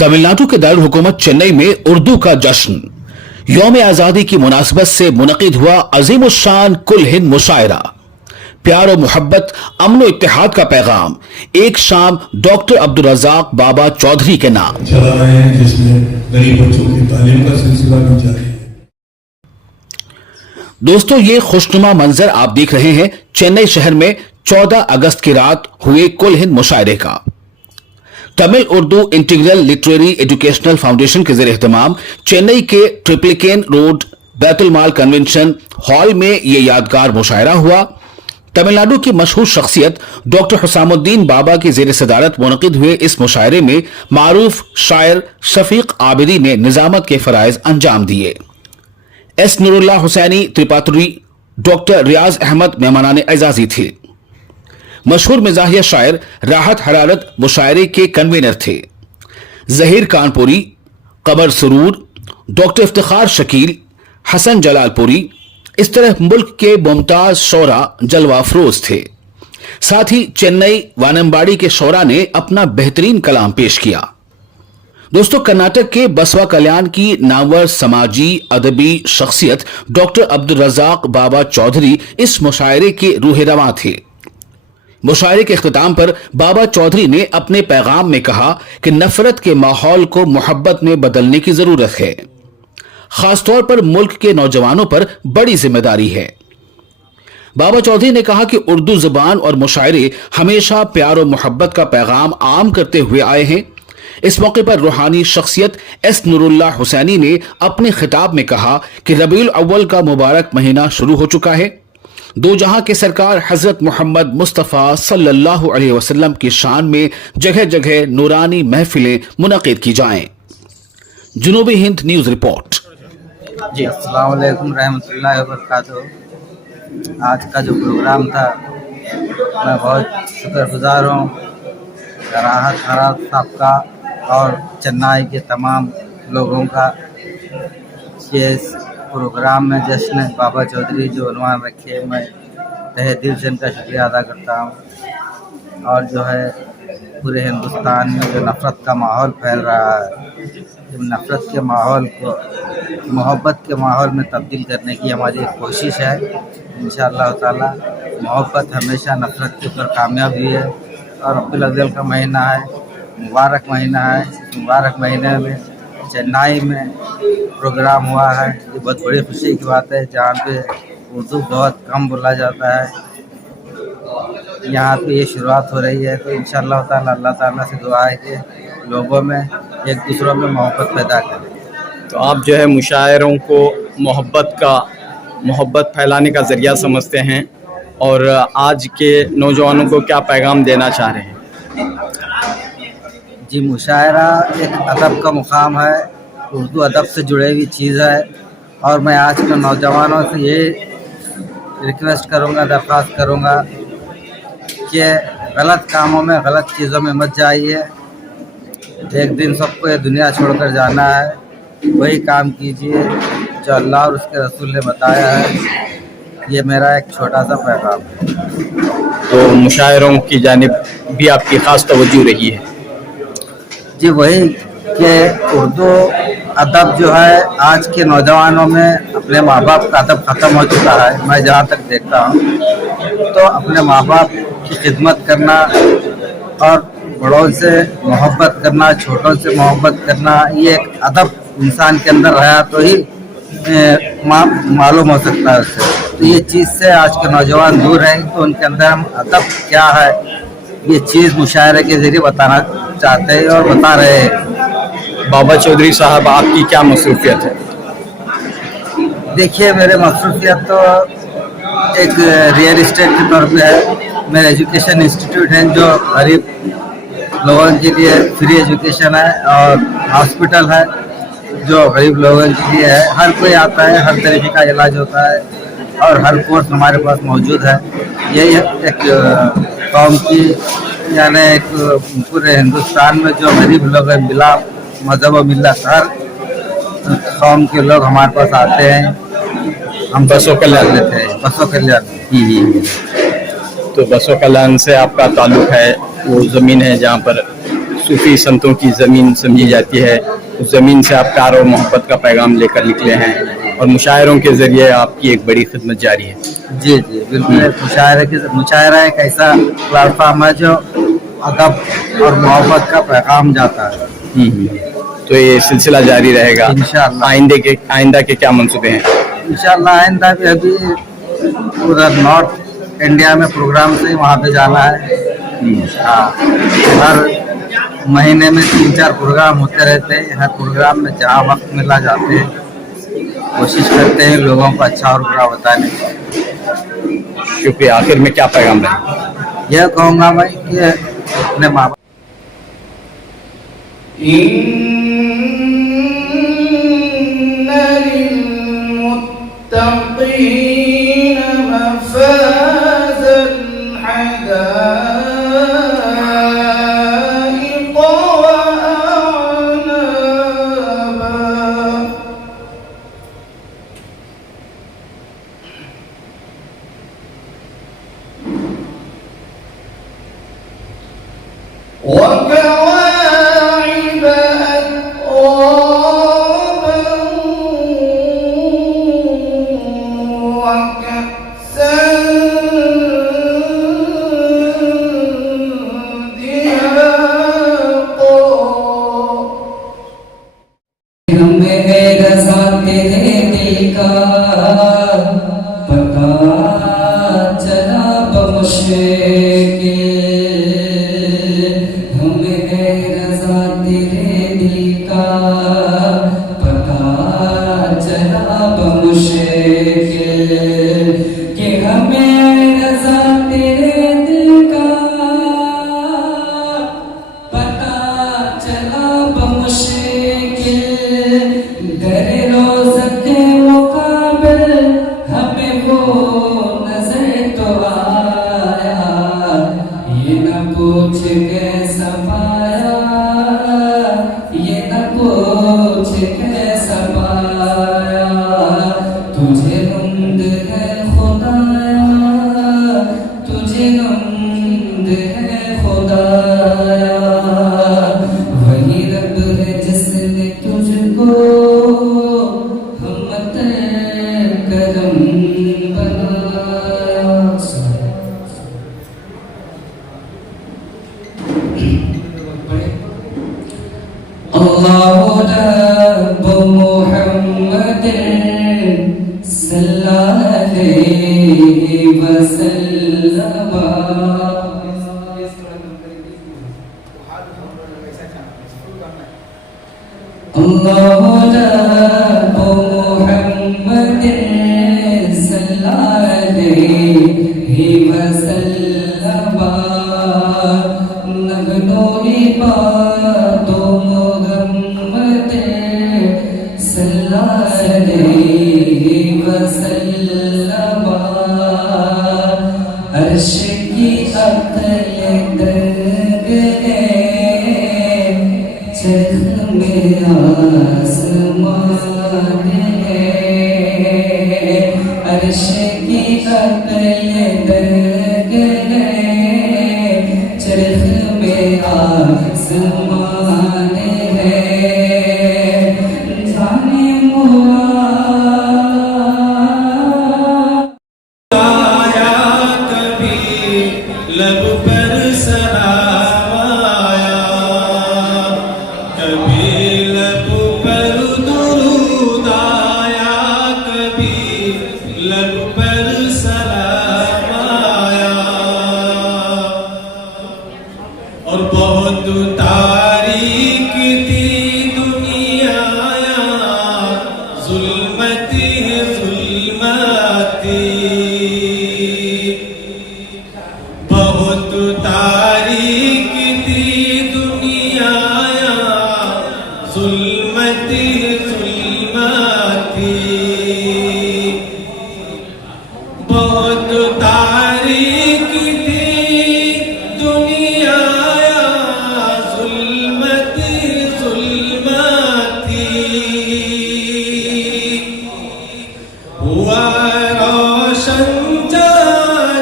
तमिलनाडु के दारुल हुकूमत चेन्नई में उर्दू का जश्न यौम आजादी की मुनासबत से मुनक़िद हुआ अजीम शान कुल हिंद मुशायरा। प्यार और मोहब्बत, अमन और इत्तेहाद का पैगाम, एक शाम डॉक्टर अब्दुल रज़ाक बाबा चौधरी के नाम। चला रहे हैं जिसमें गरीब बच्चों की तालीम का सिलसिला भी जारी है। दोस्तों, ये खुशनुमा मंजर आप देख रहे हैं चेन्नई शहर में 14 अगस्त की रात हुए कुल हिंद मुशायरे का। Tamil Urdu integral literary educational foundation के ज़ेर एहतमाम चेन्नई के ट्रिप्लिकेन रोड बैतुल माल कन्वेंशन हॉल में यह यादगार मुशायरा हुआ। तमिलनाडु की मशहूर शख्सियत डॉक्टर हुसामुद्दीन बाबा की ज़ेर सदारत मुनक़िद हुए इस मुशायरे में मारूफ शायर शफीक आबिदी ने निज़ामत के फ़राइज़ अंजाम दिए। एस नूरुल्लाह हुसैनी त्रिपात्री, डॉक्टर रियाज अहमद मेहमानान एजाजी थे। मशहूर मिजाहिया शायर राहत हरारत मुशायरे के कन्वीनर थे। जहीर कानपुरी, कमर सुरूर, डॉक्टर इफ्तिखार शकील, हसन जलालपुरी, इस तरह मुल्क के मुमताज शोरा जलवा अफरोज थे। साथ ही चेन्नई वानम्बाड़ी के शोरा ने अपना बेहतरीन कलाम पेश किया। दोस्तों, कर्नाटक के बसवा कल्याण की नामवर समाजी अदबी शख्सियत डॉक्टर अब्दुल रज़ाक बाबा चौधरी इस मुशायरे के रूह रवां थे। मुशायरे के इख्तिताम पर बाबा चौधरी ने अपने पैगाम में कहा कि नफरत के माहौल को मोहब्बत में बदलने की जरूरत है। खासतौर पर मुल्क के नौजवानों पर बड़ी जिम्मेदारी है। बाबा चौधरी ने कहा कि उर्दू जुबान और मुशायरे हमेशा प्यार और मोहब्बत का पैगाम आम करते हुए आए हैं। इस मौके पर रूहानी शख्सियत एस नूरुल्लाह हुसैनी ने अपने खिताब में कहा कि रबीउल अव्वल का मुबारक महीना शुरू हो चुका है। दो जहां के सरकार हजरत मोहम्मद मुस्तफ़ा सल्लल्लाहु अलैहि वसल्लम की शान में जगह जगह नूरानी महफिलें मुनक़िद की जाएं। जुनूबी हिंद न्यूज़ रिपोर्ट। जी, अस्सलाम वालेकुम रहमतुल्लाहि व बरकातुहू। आज का जो प्रोग्राम था, मैं बहुत शुक्रगुजार हूँ राहत हरारत साहब का और चेन्नई के तमाम लोगों का। ये प्रोग्राम में जश्न बाबा चौधरी जो उन्वान रखे, मैं तहे दिल से इनका शुक्रिया अदा करता हूँ। और जो है पूरे हिंदुस्तान में जो नफ़रत का माहौल फैल रहा है, नफ़रत के माहौल को मोहब्बत के माहौल में तब्दील करने की हमारी एक कोशिश है। इंशाअल्लाह ताला मोहब्बत हमेशा नफ़रत के ऊपर कामयाब हुई है। और रब्बुल अव्वल का महीना है, मुबारक महीना है। मुबारक महीने में चेन्नई में प्रोग्राम हुआ है, ये बहुत बड़ी खुशी की बात है। जहाँ पे उर्दू बहुत कम बोला जाता है, यहाँ पे ये शुरुआत हो रही है। तो इंशाअल्लाह ताला अल्लाह ताला से दुआ है कि लोगों में एक दूसरों में मोहब्बत पैदा करें। तो आप जो है मुशायरों को मोहब्बत फैलाने का ज़रिया समझते हैं, और आज के नौजवानों को क्या पैगाम देना चाह रहे हैं? जी, मुशायरा एक अदब का मुकाम है, उर्दू अदब से जुड़ी हुई चीज़ है। और मैं आज के नौजवानों से ये रिक्वेस्ट करूँगा, दरख्वास्त करूँगा कि गलत कामों में, गलत चीज़ों में मत जाइए। एक दिन सबको ये दुनिया छोड़कर जाना है, वही काम कीजिए जो अल्लाह और उसके रसूल ने बताया है। ये मेरा एक छोटा सा पैगाम है। तो मुशायरों की जानिब भी आपकी ख़ास तवज्जो रही है? जी, वही कि उर्दू अदब जो है आज के नौजवानों में, अपने माँ बाप का अदब ख़त्म हो चुका है। मैं जहाँ तक देखता हूँ तो अपने माँ बाप की खिदमत करना और बड़ों से मोहब्बत करना, छोटों से मोहब्बत करना, ये एक अदब इंसान के अंदर रहा तो ही मालूम हो सकता है उससे। तो ये चीज़ से आज के नौजवान दूर हैं। तो उनके अंदर हम अदब क्या है, ये चीज़ मुशायरे के ज़रिए बताना चाहते हैं और बता रहे हैं। बाबा चौधरी साहब, आपकी क्या मसरूफियत है? देखिए, मेरे मसरूफियत तो एक रियल इस्टेट के तौर पे है। मेरे एजुकेशन इंस्टीट्यूट हैं जो गरीब लोगों के लिए फ्री एजुकेशन है, और हॉस्पिटल है जो गरीब लोगों के लिए है। हर कोई आता है, हर तरीके का इलाज होता है और हर कोर्स हमारे पास मौजूद है। यही एक कौम की, यानी एक पूरे हिंदुस्तान में जो गरीब लोग हैं, बिला मजहब व मिल्लत, हर कौम के लोग हमारे पास आते हैं। हम बसों कल्याण लेते हैं, बसों कल्याण। तो बसों कल्याण से आपका ताल्लुक़ है, वो ज़मीन है जहाँ पर सूफी संतों की ज़मीन समझी जाती है। उस ज़मीन से आप प्यार और मोहब्बत का पैगाम लेकर निकले हैं और मुशायरों के ज़रिए आपकी एक बड़ी खिदमत जारी है। जी जी बिल्कुल। मुशायरा एक ऐसा प्लेटफॉर्म है जो अदब और मोहब्बत का पैगाम जाता है। तो ये सिलसिला जारी रहेगा इंशाअल्लाह। आइंदा के क्या मंसूबे हैं? इंशाअल्लाह आइंदा भी अभी उधर नॉर्थ इंडिया में प्रोग्राम से वहाँ पे जाना है। हाँ, हर महीने में 3-4 प्रोग्राम होते रहते हैं। हर प्रोग्राम में जहाँ वक्त मिला जाते हैं, कोशिश करते हैं लोगों को अच्छा और बुरा बताने की। क्योंकि आखिर में क्या पैगाम है? यह कहूँगा मैं कि अपने माँ बाप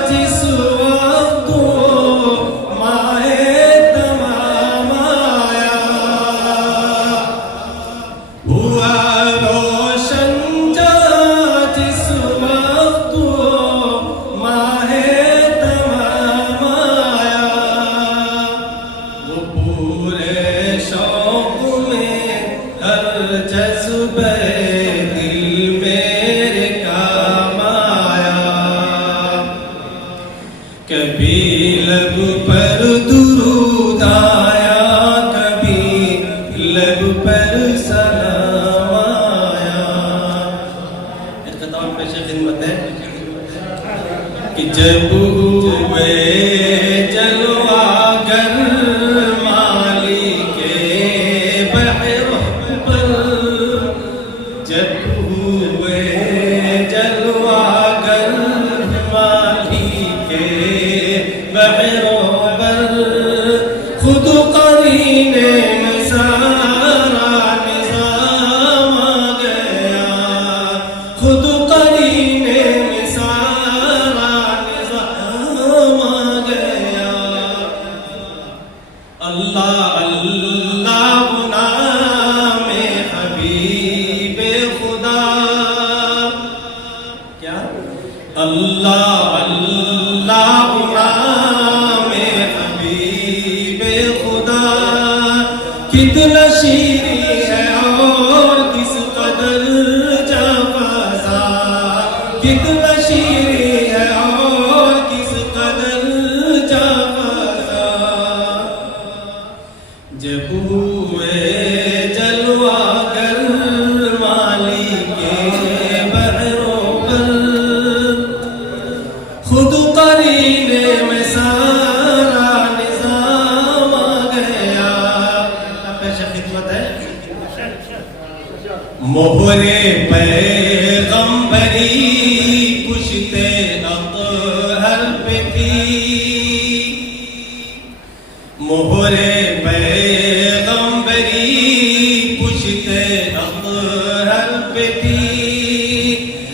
जिस वक्त माए कभी लब पर दुरूद आया, कभी लब पर सलाम आया। इख्तिताम पेश खिदमत है कि जब हुए जलवागर माली के बहरों पर, जब हुए जलवागर माली के बहरों पर, खुद करीने में सारा निज़ाम आ गया, खुद करीने में सारा निज़ाम आ गया। अल्लाह अल्लाह नाम हबीब खुदा, क्या अल्लाह अल्लाह नाम हबीब खुदा, कितना शीरी है और किस कदर जाफसा, कितना शीरी है और किस कदर जाफसा। जब हुए जलवागर माली के बहरों पर, खुद करीने में सारा निज़ाम आ गया। पेश खिदमत है मोहरे पैगंबरी पुश्ते अतहर पे थी, मोहरे पैगंबरी पुश्ते अतहर पे थी,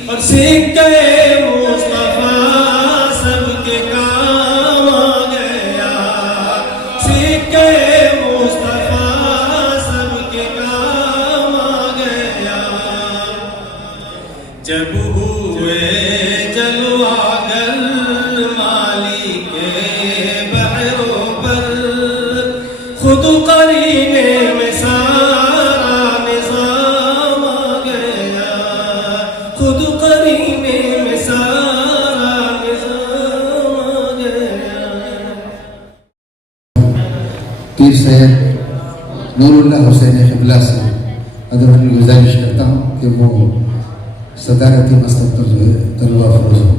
और सिक्के मुस्तफा सबके काम आ गया, सिक्के मुस्तफा सबके काम आ गया। जब हुए जलवागर माली के बहरों पर, खुद करीने में सारा निज़ाम आ गया, खुद करीने में सारा निज़ाम आ गया। पीर सैयद नूरुल्लाह हुसैन क़िबला से अदबी गुजारिश करता हूँ कि वो सदारती मस्तक पर जो है तलवा फरोज हो।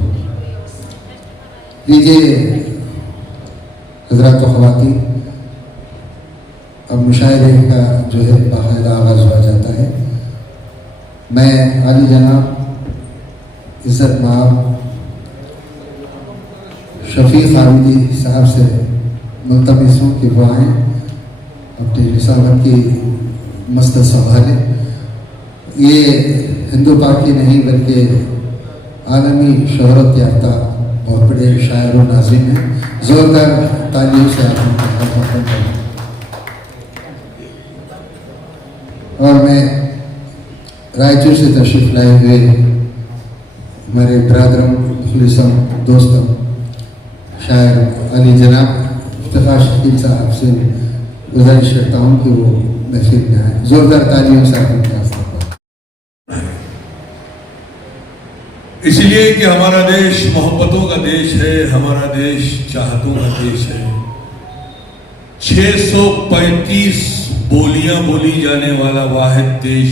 लीजिए हज़रात व ख़वातीन, अब मुशायरे का जो है बाकायदा आगाज़ हो जाता है। मैं आली जनाब इज़्ज़त माब शफ़ीक़ आबिदी साहब से मुल्तमिस हूँ कि वो आएँ, अपनी रिसालत की मस्त संभालें। ये हिंदू पाक ही नहीं बल्कि आलमी शोहरत याफ्ता बहुत बड़े शायर व नाज़िम हैं। ज़ोरदार तालियों से आप उनका खिदमत करें। और मैं रायचूर से तशरीफ़ लाए हुए हमारे ब्रादरम, मुखलिसम, दोस्तम शायर अली जनाब इफ्तिखार शकील साहब से गुजारिश करता हूँ कि वो महफिल में आए। ज़ोरदार तालियों से आप उनका इसलिए कि हमारा देश मोहब्बतों का देश है, हमारा देश चाहतों का देश है। 635 बोलियां बोली जाने वाला वाहिद देश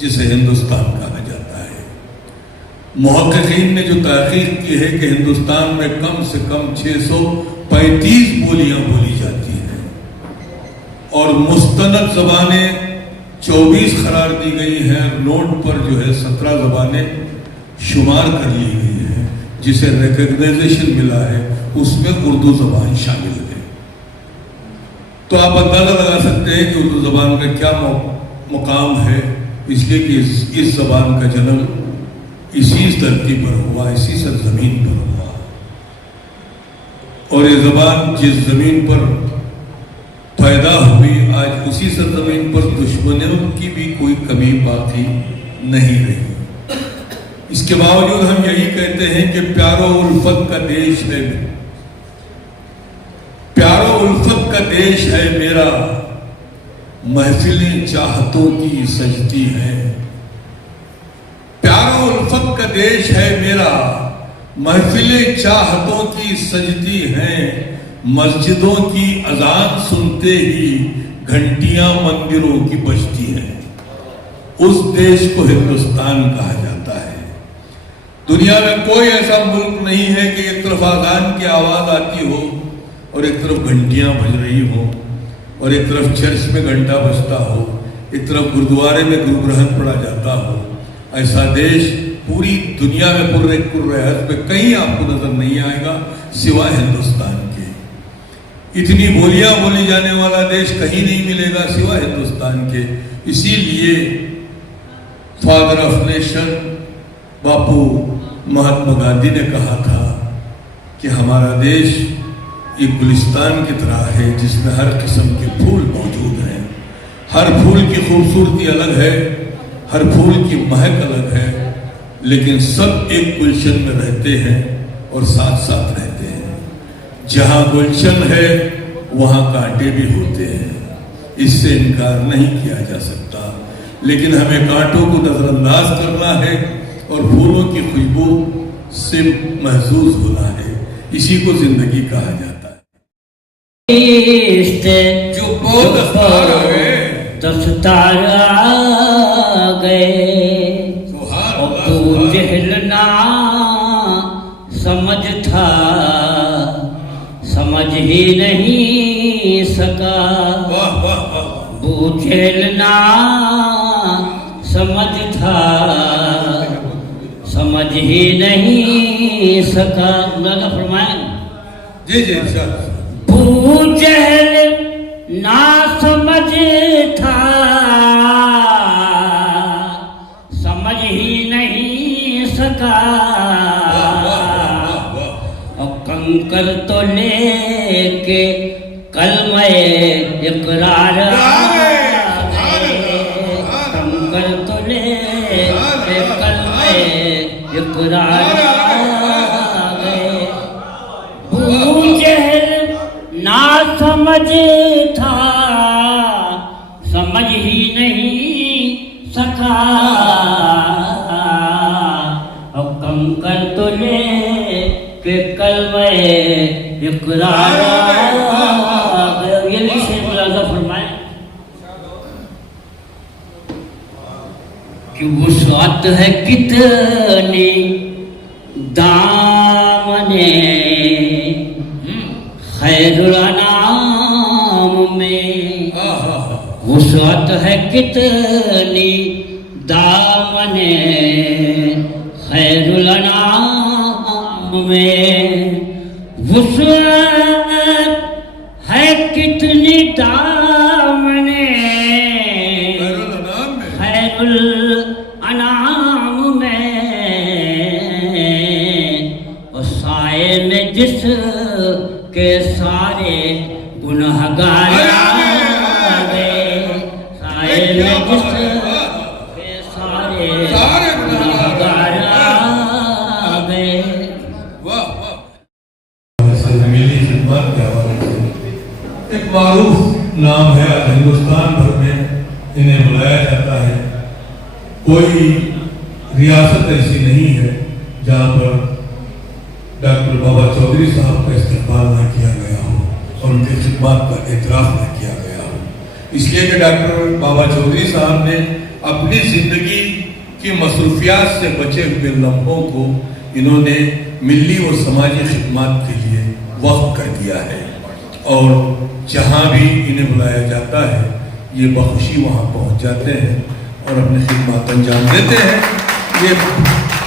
जिसे हिंदुस्तान कहा जाता है। मुहक्किकीन ने जो तहकीक की है कि हिंदुस्तान में कम से कम 635 बोलियां बोली जाती हैं और मुस्तनद ज़बानें 24 करार दी गई हैं। नोट पर जो है 17 ज़बानें शुमार कर ली गई है, जिसे रिकग्नाइजेशन मिला है, उसमें उर्दू ज़बान शामिल है। तो आप अंदाज़ा लगा सकते हैं कि उर्दू ज़बान का क्या मुकाम है, इसलिए कि इस ज़बान का जन्म इसी धरती पर हुआ, इसी सरजमीन पर हुआ। और ये ज़बान जिस ज़मीन पर पैदा हुई, आज उसी सरजमीन पर दुश्मनों की भी कोई कमी बाकी नहीं रही। इसके बावजूद हम यही कहते हैं कि प्यारो उल्फत का देश है, प्यारो उल्फत का देश है मेरा, महफिलें चाहतों की सजती हैं। प्यारो उल्फत का देश है मेरा, महफिलें चाहतों की सजती हैं, मस्जिदों की अजान सुनते ही घंटियां मंदिरों की बजती हैं। उस देश को हिंदुस्तान कहा जाता है। दुनिया में कोई ऐसा मुल्क नहीं है कि एक तरफ अजान की आवाज आती हो और एक तरफ घंटियां बज रही हो, और एक तरफ चर्च में घंटा बजता हो, एक तरफ गुरुद्वारे में गुरु ग्रहण पढ़ा जाता हो। ऐसा देश पूरी दुनिया में पुर्रहत पे कहीं आपको नजर नहीं आएगा सिवाय हिंदुस्तान के। इतनी बोलियां बोली जाने वाला देश कहीं नहीं मिलेगा सिवाय हिंदुस्तान के। इसीलिए फादर ऑफ नेशन बापू महात्मा गांधी ने कहा था कि हमारा देश एक गुलिस्तान की तरह है जिसमें हर किस्म के फूल मौजूद हैं। हर फूल की खूबसूरती अलग है, हर फूल की महक अलग है, लेकिन सब एक गुलशन में रहते हैं और साथ साथ रहते हैं। जहां गुलशन है वहां कांटे भी होते हैं, इससे इनकार नहीं किया जा सकता। लेकिन हमें कांटों को नजरअंदाज करना है और फूलों की खुशबू से महसूस होना है। इसी को जिंदगी कहा जाता है। जो दस्तार आ गए, अबू जहल ना समझ था, समझ ही नहीं सका। अबू जहल ना समझ था, समझ ही नहीं सका। अल्लाह फरमाए जी जी अबू जहल ना समझ था, समझ ही नहीं सका। और कंकर तो लेके कलमे इकरार आ गए, कंकर तो लेके कलमे इकरार आ गए। अबू जहल ना समझ था, समझ ही नहीं सका। और कंकर तो ले के कलमे इकरार आ गए। ये भी शेख मुलाजा फरमाए कि वुसअत है कितनी दामने खैरुल अनाम में, वुसअत है कितनी दामने खैरुल अनाम में। वुसअत है कितनी दामने खैरुल अनाम में, और साए में जिस के सारे गुनहगार आ गए, साए में जिस के सारे गुनहगार आ गए। मिली खिदमत के हवाले से एक मारूफ नाम है, हिंदुस्तान भर में इन्हें बुलाया जाता है। कोई रियासत ऐसी नहीं है जहाँ पर डॉक्टर बाबा चौधरी साहब का इस्तेमाल न किया गया हो और उनकी खिदमत का एतराफ़ न किया गया हो। इसलिए कि डॉक्टर बाबा चौधरी साहब ने अपनी ज़िंदगी की मसरूफियात से बचे हुए लम्हों को इन्होंने मिली और समाजी खिदमत के लिए वक्फ कर दिया है। और जहाँ भी इन्हें बुलाया जाता है ये बखुशी वहाँ पहुँच जाते हैं और अपनी खिदमत अंजाम देते हैं। ये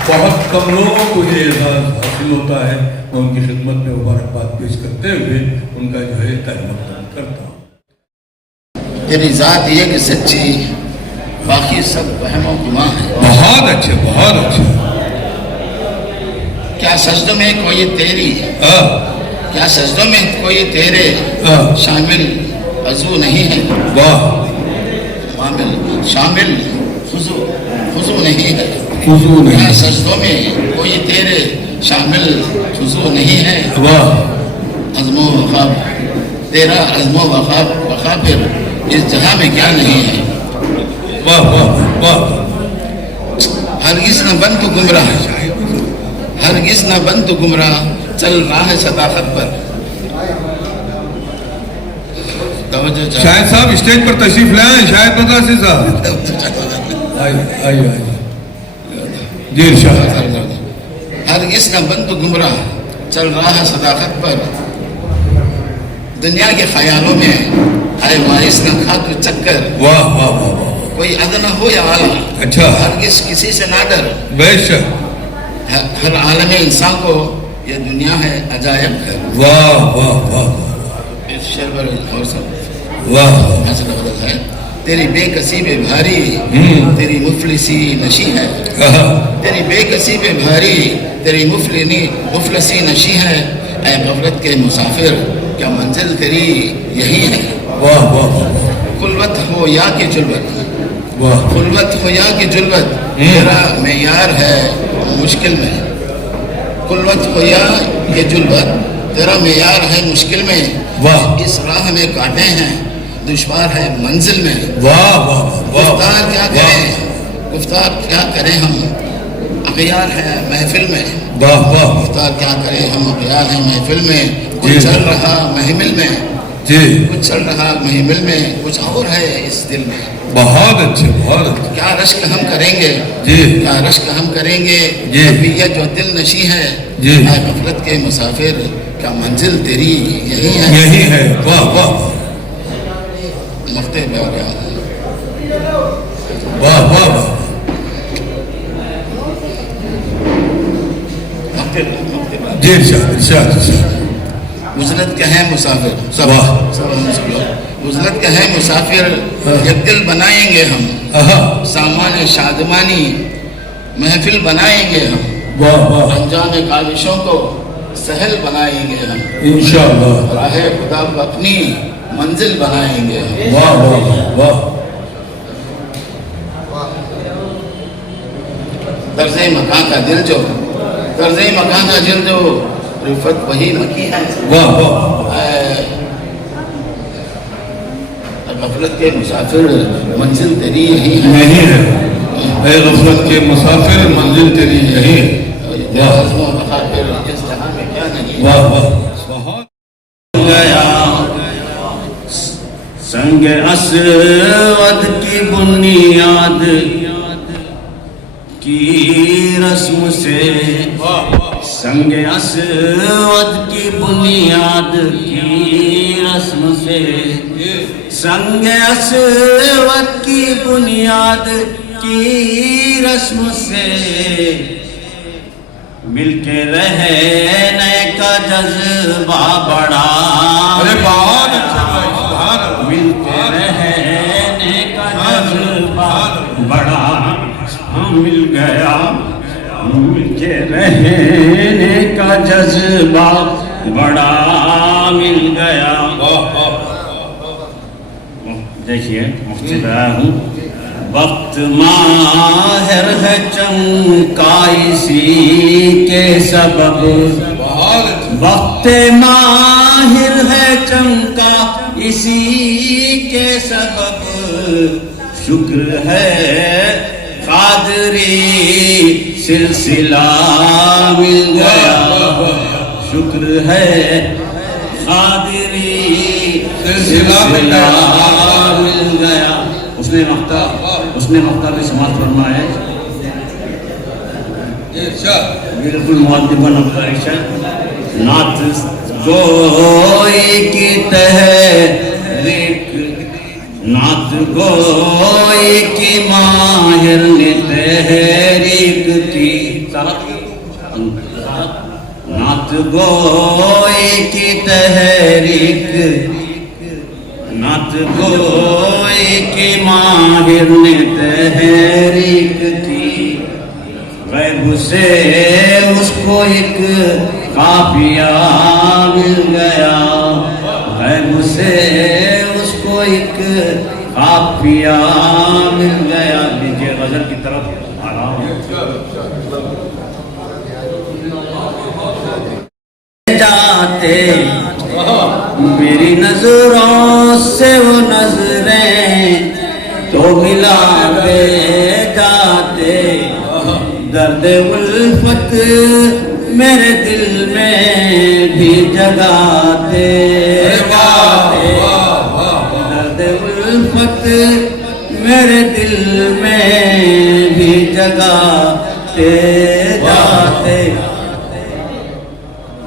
बहुत कम लोगों को ये एजाज़ हासिल होता है। मैं उनकी खिदमत में मुबारकबाद पेश करते हुए उनका जो है तहमत करता हूँ। तेरी ज़ात ये कि सच्ची, बाकी सब वहमो गुमां है। बहुत अच्छे, बहुत अच्छे। क्या सजदों में कोई तेरी, क्या सजदों में कोई तेरे शामिल अज़ू नहीं है। वाह, शामिल खुजू नहीं है। क्या सजदों में कोई तेरे शामिल खुजू नहीं है। वाह, अज़्मो वक़ाब तेरा, अज़्मो वक़ाब फिर इस जहाँ में क्या नहीं है। वाह वाह वाह। हरगिज़ न बन तू गुमराह, हरगिज न बन तू गुमराह, चल राह सदाकत पर। शायद साहब स्टेज पर तशरीफ लाए, शायद मद्रासी साहब आइए जी इरशाद। हरगिज न बन तू गुमराह, चल राह सदाकत पर। दुनिया के ख्यालों में आए वारिस न खा तू चक्कर। वाह वाह वाह वाह, कोई अदना हो या आला, अच्छा हरगिज किसी से ना डर। बेशक, हर आलम इंसान को ये दुनिया है अजायब घर। वाह वाह वाह इस शेर पर और सब वाह, हसन बदल है। तेरी बेकसी पे भारी, तेरी मुफलिसी नशी है। तेरी बेकसी पे भारी, तेरी मुफलिसी नशी है। ऐ गफलत के मुसाफिर, क्या मंजिल तेरी यही है। वाह वाह वाह, खुलवत हो या कि जुल्वत, वाह खुलवत हो या कि जुल्वत, तेरा मेयार है मुश्किल में। खुलवत हो या कि जुल्वत, तेरा मेयार है मुश्किल में। वाह इस राह में कांटे हैं, दुश्वार है मंजिल में। वाह वाह वाह, गुफ्तार क्या करें, गुफ्तार क्या करें हम, अखियार है महफिल में। वाह वाह गुफ्तार क्या करें हम, अखियार है महफिल में। कुछ जी। चल रहा महमिल में, जी, कुछ चल रहा महमिल में, कुछ और है इस दिल में। बहुत अच्छे बहुत अच्छे क्या रश्क हम करेंगे जी, क्या रश्क हम करेंगे। जी। अभी ये जो दिल नशी है, जी। ऐ गफलत के मुसाफिर, क्या मंजिल तेरी यही है। यही है। वाह वाह मुफ्ते में हो गया। वाह वाह वाह, जी इरशाद इरशाद इरशाद। उजलत क्या है मुसाफिर, सब वाह। सब हम सब लोग उजलत क्या है मुसाफिर, एक दिल बनाएंगे हम। आहा, सामान शादमानी महफिल बनाएंगे हम। वाह वाह, अंजाम काविशों को सहल बनाएंगे हम। इंशाअल्लाह। राह खुदा को अपनी मंजिल बनाएंगे हम। वाह वाह वाह, दर्जे मकान का दिल जो, दर्जे मकान का दिल जो, रिफत वही मकी है। वाह वाह, गफलत के मुसाफिर, मंजिल तेरी यही है। नहीं है। ऐ गफलत के मुसाफिर, मंजिल तेरी यही है। इस जहां में क्या नहीं। वाह वाह, बहुत गया संग असवद की बुनियाद की रस्म से, संग असवद की बुनियाद की रस्म से, संग असवद की बुनियाद की रस्म से मिलके रहने का जज्बा बड़ा। अरे बहुत अच्छे भाई, सुभान अल्लाह। मिलके रहने का जज्बा बड़ा मिल गया, मिलके रहने का जज्बा बड़ा मिल गया। देखिए मुफ्ती रहा हूँ। वक्त माहिर है चमका इसी के सबब, वक्त माहिर है चमका इसी के सबब। शुक्र है कादरी सिलसिला मिल गया, शुक्र है कादरी सिलसिला मिल गया। उसने मख्ता भी समाज फरमाए, बिल्कुल मुअद्दिबन अब्दुल नात गोई की तहरीक, नात गोई की माहिर ने तहरीक की। नात गोई की तहरीक, नात गोई की माहिर ने तहरीक की। गैब से उसको एक काफिया मिल गया, गैब से उसको एक काफिया मिल गया। लीजिए गजल की तरफ आ रहा हूँ। जाते मेरी नजरों से वो नजरें तो मिला दे जाते, दर्द उल्फत मेरे दिल में भी जगाते जाते, दर्द उल्फत मेरे दिल में भी जगाते जाते।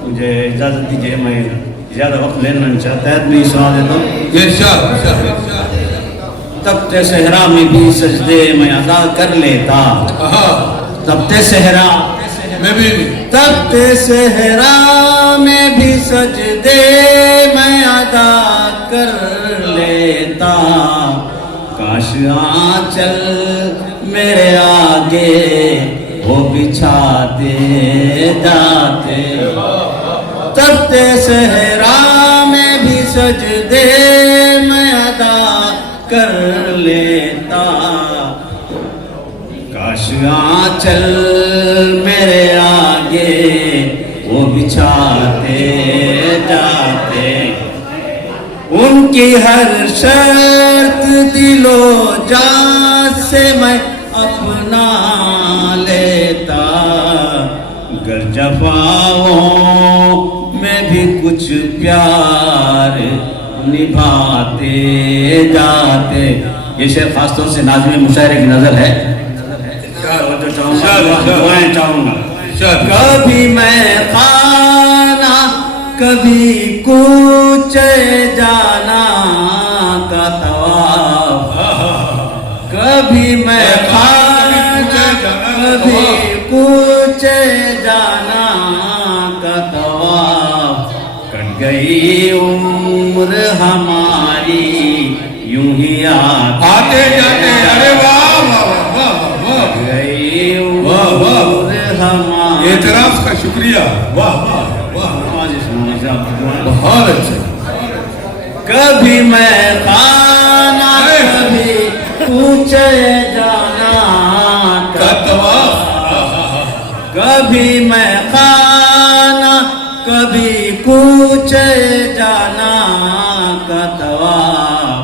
मुझे इजाज़त दीजिए, मैं ज़्यादा वक्त लेना नहीं चाहता है, मैं सुना देता हूँ। तपते सहरा में भी सजदे मैं अदा कर लेता, तपते सहरा मैं भी तपते सहरा में भी सजदे मैं अदा कर लेता। काश आंचल मेरे आगे वो बिछाते जाते, तपते सहरा में भी सजदे मैं अदा कर लेता। काश आंचल मेरे आगे वो बिछाते जाते। उनकी हर शर्त दिलो जान से मैं अपना लेता। गर जफाओं में भी कुछ प्यार निभाते जाते। ये शेर खासतौर से नाज़िम मुशायरे की नजर है, दुआएं चाहूंगा। कभी मैं खाना कभी कूचे जाना का तवाफ, कभी मैं खाना कभी कूचे जाना का तवाफ। कट गई उम्र हमारी यूं ही आते जाते। अरे वाह वाह वाह वाह, गई उम्र हमारी। एतराफ का शुक्रिया, वाह वाह वाह, बहुत अच्छे। कभी मैं खाना कभी पूछे जाना का तवाफ, कभी मैं खाना कभी पूछे जाना का तवाफ।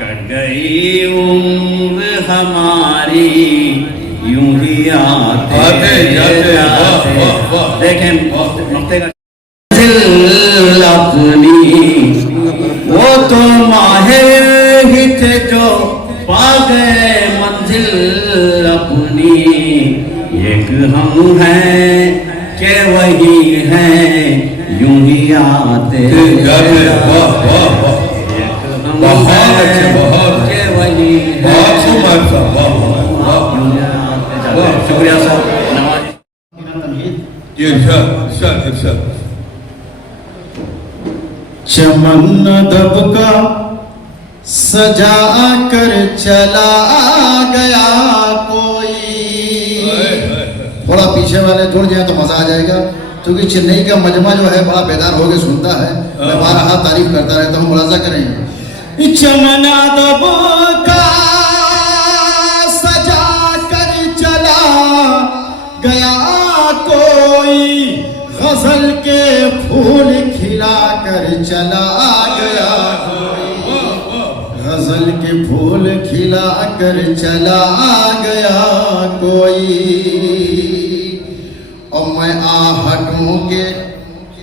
कट गई उम्र हमारी यूं ही आते जाते। देखें नुक्ते का दिल अपनी वो तो माहिर ही थे जो पा गए मंजिल अपनी। एक हम हैं के वही हैं यूं ही आते जाते। बहुत अच्छे, बहुत के वही बहुत शुक्रिया शुक्रिया साहब। नवाज ये इरशाद इरशाद। चमन दबका सजा कर चला गया कोई। थोड़ा पीछे वाले जुड़ जाए तो मजा आ जाएगा, क्योंकि चेन्नई का मजमा जो है बड़ा बेदार होकर सुनता है। मैं बारहा तारीफ करता रहता हूँ, मुलाजा करें। चमन दबका सजा कर चला गया कोई, गजल के फूल खिला कर चला गया कोई, गजल के फूल खिला कर चला गया कोई। और मैं आहटों के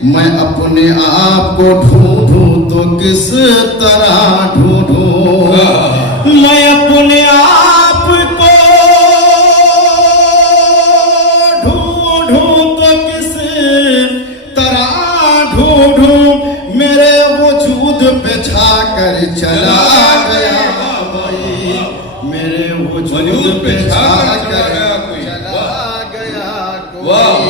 मैं अपने आप को ढूंढूं तो किस तरह ढूंढूं, मैं अपने आप को ढूंढूं तो किस तरह ढूंढूं। मेरे वजूद पे छा कर चला गया कोई, मेरे वजूद पे छा कर चला गया कोई।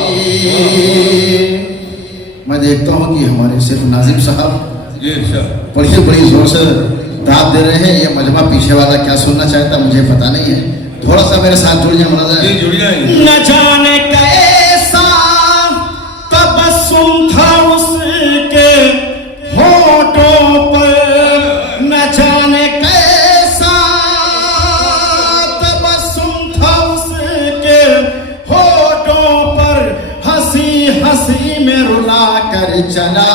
मैं देखता हूँ कि हमारे सिर्फ नाजिम साहब बड़ी बड़ी जोर से दाद दे रहे हैं। ये मजमा पीछे वाला क्या सुनना चाहता मुझे पता नहीं है, थोड़ा सा मेरे साथ जुड़ जाए। न जाने कैसा तबस्सुम था उसके होठों पर, न जाने कैसा तबस्सुम था उसके होठों पर, हंसी हंसी में रुला कर चला।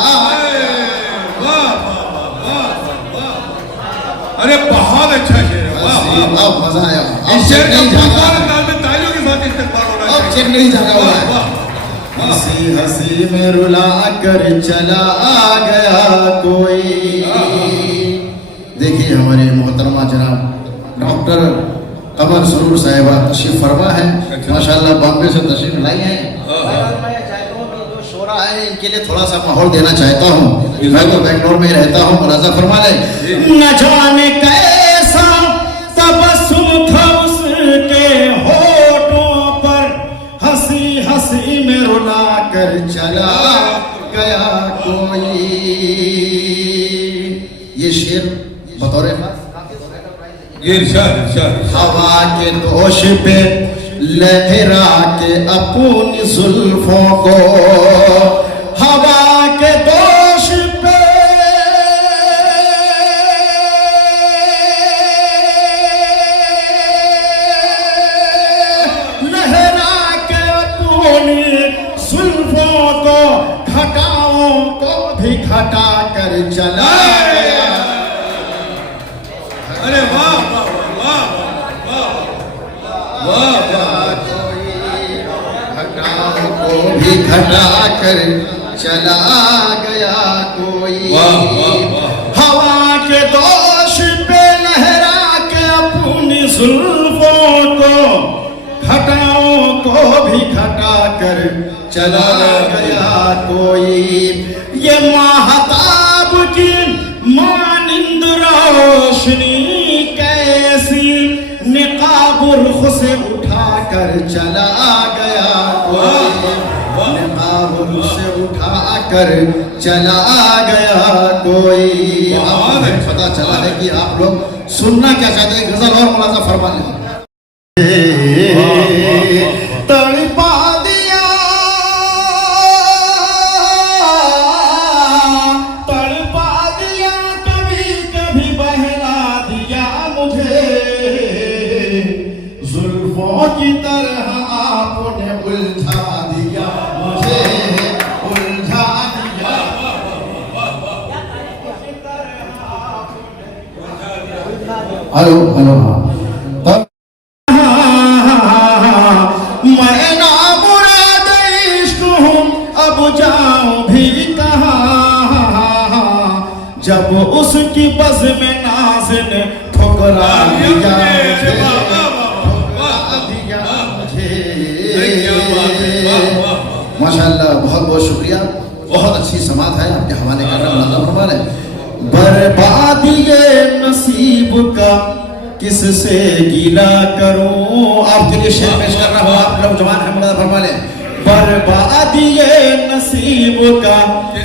अरे बहुत अच्छा शेर है, वाह मजा आया। इस शेर का तालियों के साथ इस्तेमाल होना चाहिए। अब चेन्नई जाना हुआ है। हंसी हंसी में रुला कर चला गया कोई। देखिए हमारे मोहतरमा जनाब डॉक्टर कमर सरूर साहिबा तशरीफ फरमा है, माशाल्लाह बॉम्बे से तशरीफ लाई है। मैं चाहता हूँ कि जो शोरा है इनके लिए थोड़ा सा माहौल देना चाहता हूँ। मैं तो बेंगलोर में रहता हूँ, मुलाजा फरमा ले। न जाने कैसा तबस्सुम था उसके होठों पर, हंसी हंसी में रुला कर चला गया कोई। ये शेर बतौर हवा के दोष पे लहरा के अपनी जुल्फों को, हवा के दोष पे लहरा के अपनी जुल्फों को, घटाओं को भी घटा कर चला गया। अरे वाह वाह वाह वाह वाह, घटाओं को भी घटा कर चला गया कोई। हवा के दोष पे लहरा के अपनी जुल्फों को, घटाओं को भी घटा कर चला गया कोई। ये माहताब की मानिंद रोशनी कैसी निकाब रुख से उठा कर चला गया कोई। निकाब रुख से उठा कर चला गया कोई। आपको पता चला है कि आप लोग सुनना क्या चाहते हैं, गजल और मुलाजा फरमा लें। तड़पा दिया तड़पा दिया, कभी कभी बहला दिया मुझे, जुल्फों की तरह आपने उलझा दिया मुझे, उलझा दिया। हेलो हेलो मैं ना मुराद इश्क हूँ, अब जाऊं भी कहाँ, जब उसकी बज़ में नाज़ ने ठुकरा दिया मुझे, ठुकरा दिया मुझे। माशाल्लाह बहुत बहुत शुक्रिया, बहुत अच्छी समात है, आपके हवाले कर रहा हूँ। फरमा रहे बर्बादी ये नसीब का किससे गिला करूं। आपके लिए शेर पेश कर रहा हूं, आप लोग जवान है, मुलाजा फरमा लें। बर्बादी ये नसीब का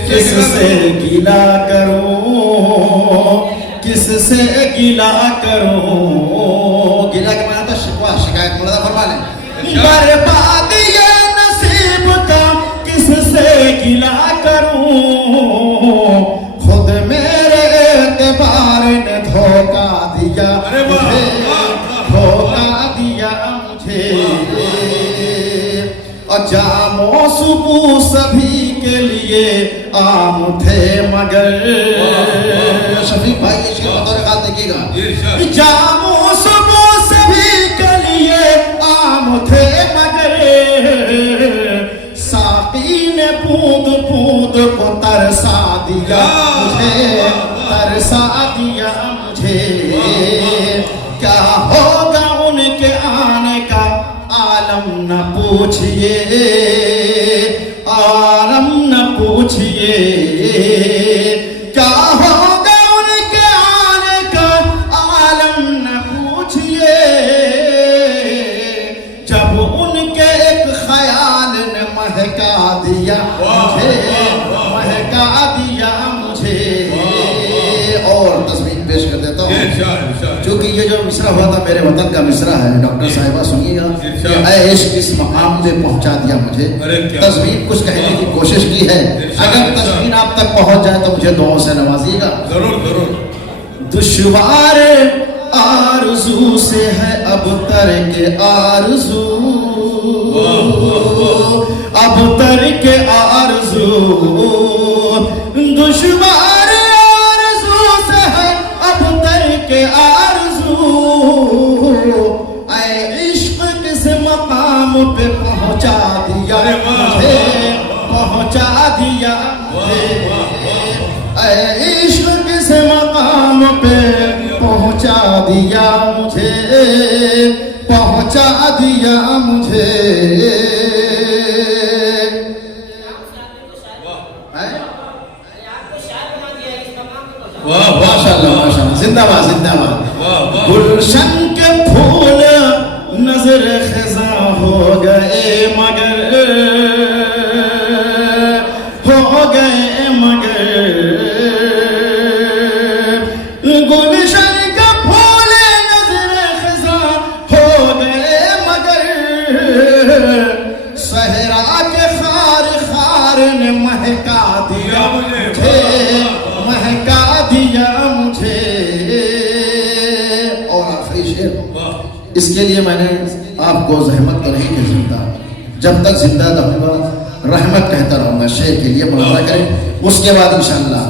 किससे गिला करूं, किससे गिला करूं। गिला के माना तो शिकवा शिकायत, मुलाजा फरमा लें। बर्बादी ये नसीब का किससे गिला करूं, खुद मेरे एतबार ने धोखा दिया मुझे, धोखा दिया मुझे। और जामो सुबह सभी के लिए आम थे मगर, शफीक भाई ये शेर बतौर खास देखिएगा। जामो सुबह सभी के लिए आम थे मगर, साकी ने बूंद बूंद को तरसा दिया मुझे, तरसा दिया मुझे। क्या होगा उनके आने का आलम न पूछिए, आलम न पूछिए। क्या होगा उनके आने का आलम न पूछिए, जब उनके एक ख्याल ने महका दिया मुझे, महका दिया मुझे। और तस्वीर पेश कर देता हूँ, क्योंकि ये जो मिसरा हुआ था मेरे वतन का मिसरा है। डॉक्टर साहिबा सुनिएगा, ऐश इस मकाम पे पहुंचा दिया मुझे। तस्वीर कुछ कहने की कोशिश की है, अगर तस्वीर आप तक पहुंच जाए तो मुझे दुआओं से नवाजिएगा। जरूर जरूर। दुश्वार आरज़ू से है अब तरके आरज़ू, अब तरके आरज़ू। दुश्वार आरज़ू से है अब तरके आरज़ू, ऐ इश्क किस मकाम पे पहुंचा दिया मुझे, दिया मुझे, ऐ इश्क किस मकाम पे पहुंचा दिया मुझे, पहुंचा दिया मुझे। वाह वाह माशाल्लाह माशाल्लाह, जिंदाबाद जिंदाबाद। गुलशन के फूल नजर खिजा हो गए मगर, हो गए मगर, गुलशन के फूल नजर खिजा हो गए मगर, सहरा के खार खार ने महका दिया मुझे, महका दिया मुझे। और आखिरी शेर, इसके लिए मैंने आपको जहमत तो नहीं की जिंदा, जब तक जिंदा रहूंगा रहमत कहता रहूंगा। शेर के लिए मुलाजा करें, उसके बाद इंशाअल्लाह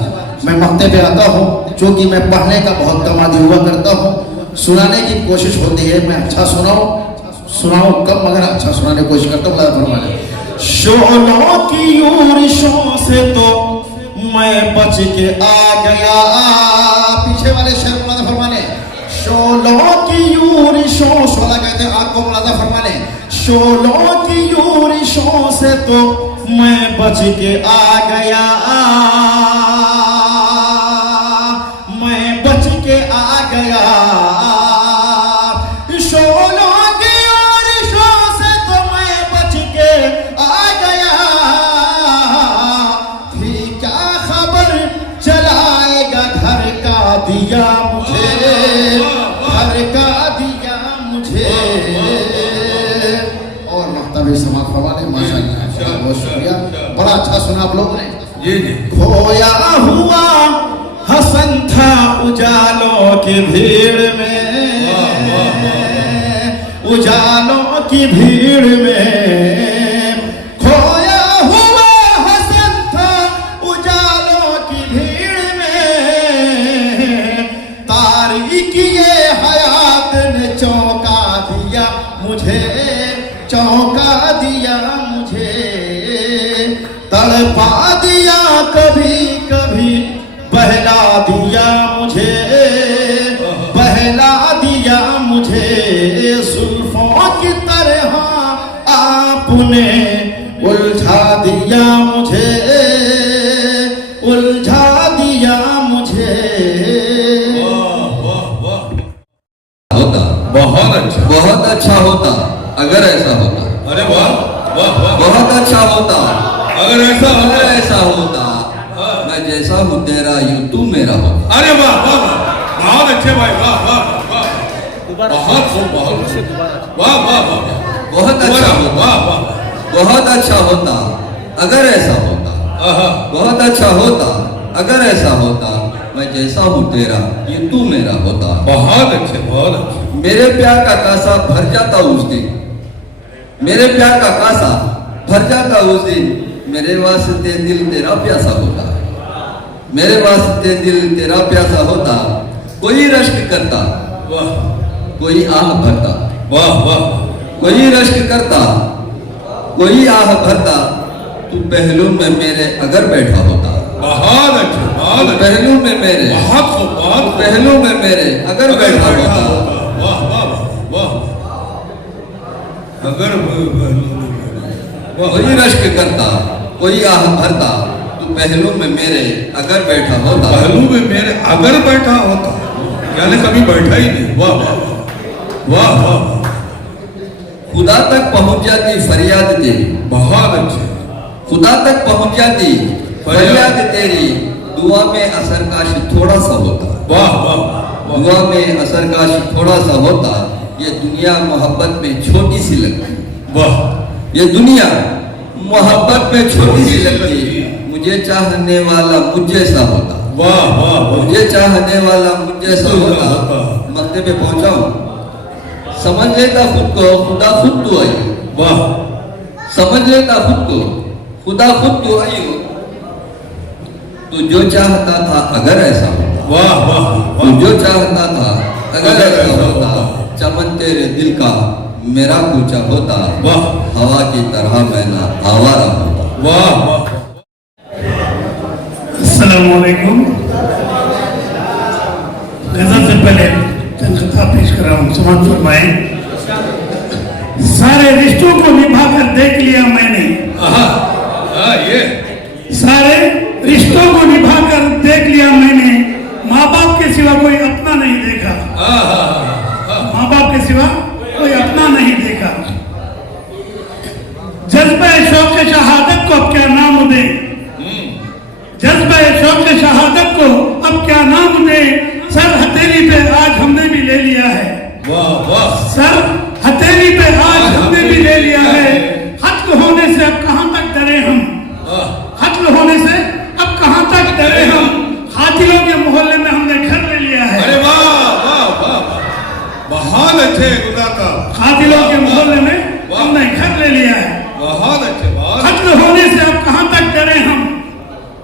मैं मक्ते पे आता हूँ। चूंकि मैं पढ़ने का बहुत कम आदि हुआ करता हूँ, सुनाने की कोशिश होती है, मैं अच्छा सुनाऊं कम मगर अच्छा सुनाने की कोशिश करता हूँ। शोलों की यूरिशों से तो मैं बच के आ गया, पीछे वाले शेर मुलाजा फरमा ले। शोलों की यूरिशों, शोला कहते हैं आग को, मुलाजा फरमा ले। शोलों की यूरिशों से तो मैं बच के आ गया, मैं बच के आ गया। शोलों की यूरिशों से तो मैं बच के आ गया, थी क्या खबर चलाएगा घर का दिया मुझे, घर का दिया मुझे। और मख्तबे समात फरमाने, माशाअल्लाह बहुत शुक्रिया, बड़ा अच्छा सुना आप लोगों ने। खोया हुआ हसन था उजालों की भीड़ में, उजालों की भीड़ में। खोया हुआ हसन था उजालों की भीड़ में, तारीकी ये हयात ने चौंका दिया मुझे, चौंका दिया मुझे। तड़पा दिया कभी कभी, बहला दिया मुझे, बहला दिया मुझे। जुल्फों की तरह आपने उलझा दिया मुझे, उलझा दिया मुझे। होता बहुत अच्छा होता अगर ऐसा होता। अरे वाह वाह वाह, बहुत अच्छा होता अगर ऐसा होता। मैं जैसा हूँ तेरा यूं तू मेरा होता। अरे वाह वाह वाह, बहुत अच्छे भाई, वाह वाह वाह, बहुत खूब, बहुत वाह वाह वाह, बहुत अच्छा होता, वाह वाह, बहुत अच्छा होता अगर ऐसा होता। बहुत अच्छा होता अगर ऐसा होता। मैं जैसा हूँ तेरा ये तू मेरा होता। बहुत अच्छे, बहुत अच्छे। मेरे प्यार का कासा भर जाता उस दिन, मेरे प्यार का कासा भर जाता उस दिन। मेरे वास्ते दिल तेरा प्यासा होता, मेरे वास्ते दिल तेरा प्यासा होता। कोई रश्क करता, वाह, कोई आह भरता, वाह वाह, कोई रश्क करता, कोई आह भरता। तू पहलू में मेरे अगर बैठा होता। बहुत अच्छा, बहुत पहलू में मेरे, बहुत पहलू में मेरे अगर बैठा होता। वाह वाह वाह, अगर कोई रश्क करता, कोई आह भरता। तू पहलू में मेरे अगर बैठा होता। पहलू में मेरे अगर बैठा होता, यानी कभी बैठा ही नहीं। वाह वाह वाह वाह, खुदा तक पहुंच जाती फरियाद तेरी। बहुत अच्छे, खुदा तक पहुंच जाती फरियाद तेरी। दुआ में असर काश थोड़ा सा होता। वाह वाह, दुआ में असर काश थोड़ा सा होता। ये दुनिया मोहब्बत में छोटी सी लगती। वाह, ये दुनिया मोहब्बत में छोटी सी लगती। मुझे चाहने वाला मुझ जैसा होता। वाह वाह, मुझे चाहने वाला मुझ जैसा होता। मक्ते पे पहुंचाऊं, समझ लेता खुद को खुदा खुद तो आई। वाह, समझ लेता खुद को खुदा खुद तो आई हो। तू जो चाहता था अगर ऐसा होता। वाह वाह, तू जो चाहता था अगर ऐसा होता। चमन तेरे दिल का मेरा पूछा होता। वाह, हवा की तरह मैं ना आवारा होता। वाह वाह, अस्सलामुअलैकुम। गजल से पहले चंद खिताब पेश कर रहा हूँ, समाज फरमाएं। सारे रिश्तों को निभाकर देख लिया मैंने, ये सारे रिश्तों को निभाकर देख लिया मैंने, माँ बाप के सिवा कोई अपना नहीं देखा, माँ बाप के सिवा कोई अपना नहीं देखा। जज्बा शौक शहादत को अब क्या नाम दे, जज्बा शौक शहादत को अब क्या नाम दे, सर हथेली पे आज हमने भी ले लिया है, वाह वाह, सर हथेली पे आज हमने भी ले लिया है। खत्म होने से अब कहां तक डरे हम, खत्म होने से अब कहां तक डरे हम, खातिलों के मोहल्ले में हमने घर ले लिया है। अरे वाह वाह वाह, बहुत अच्छे खुदा का, खातिलों के मोहल्ले में हमने घर ले लिया है। बहुत अच्छे, बहुत खत्म होने से अब कहां तक डरे हम,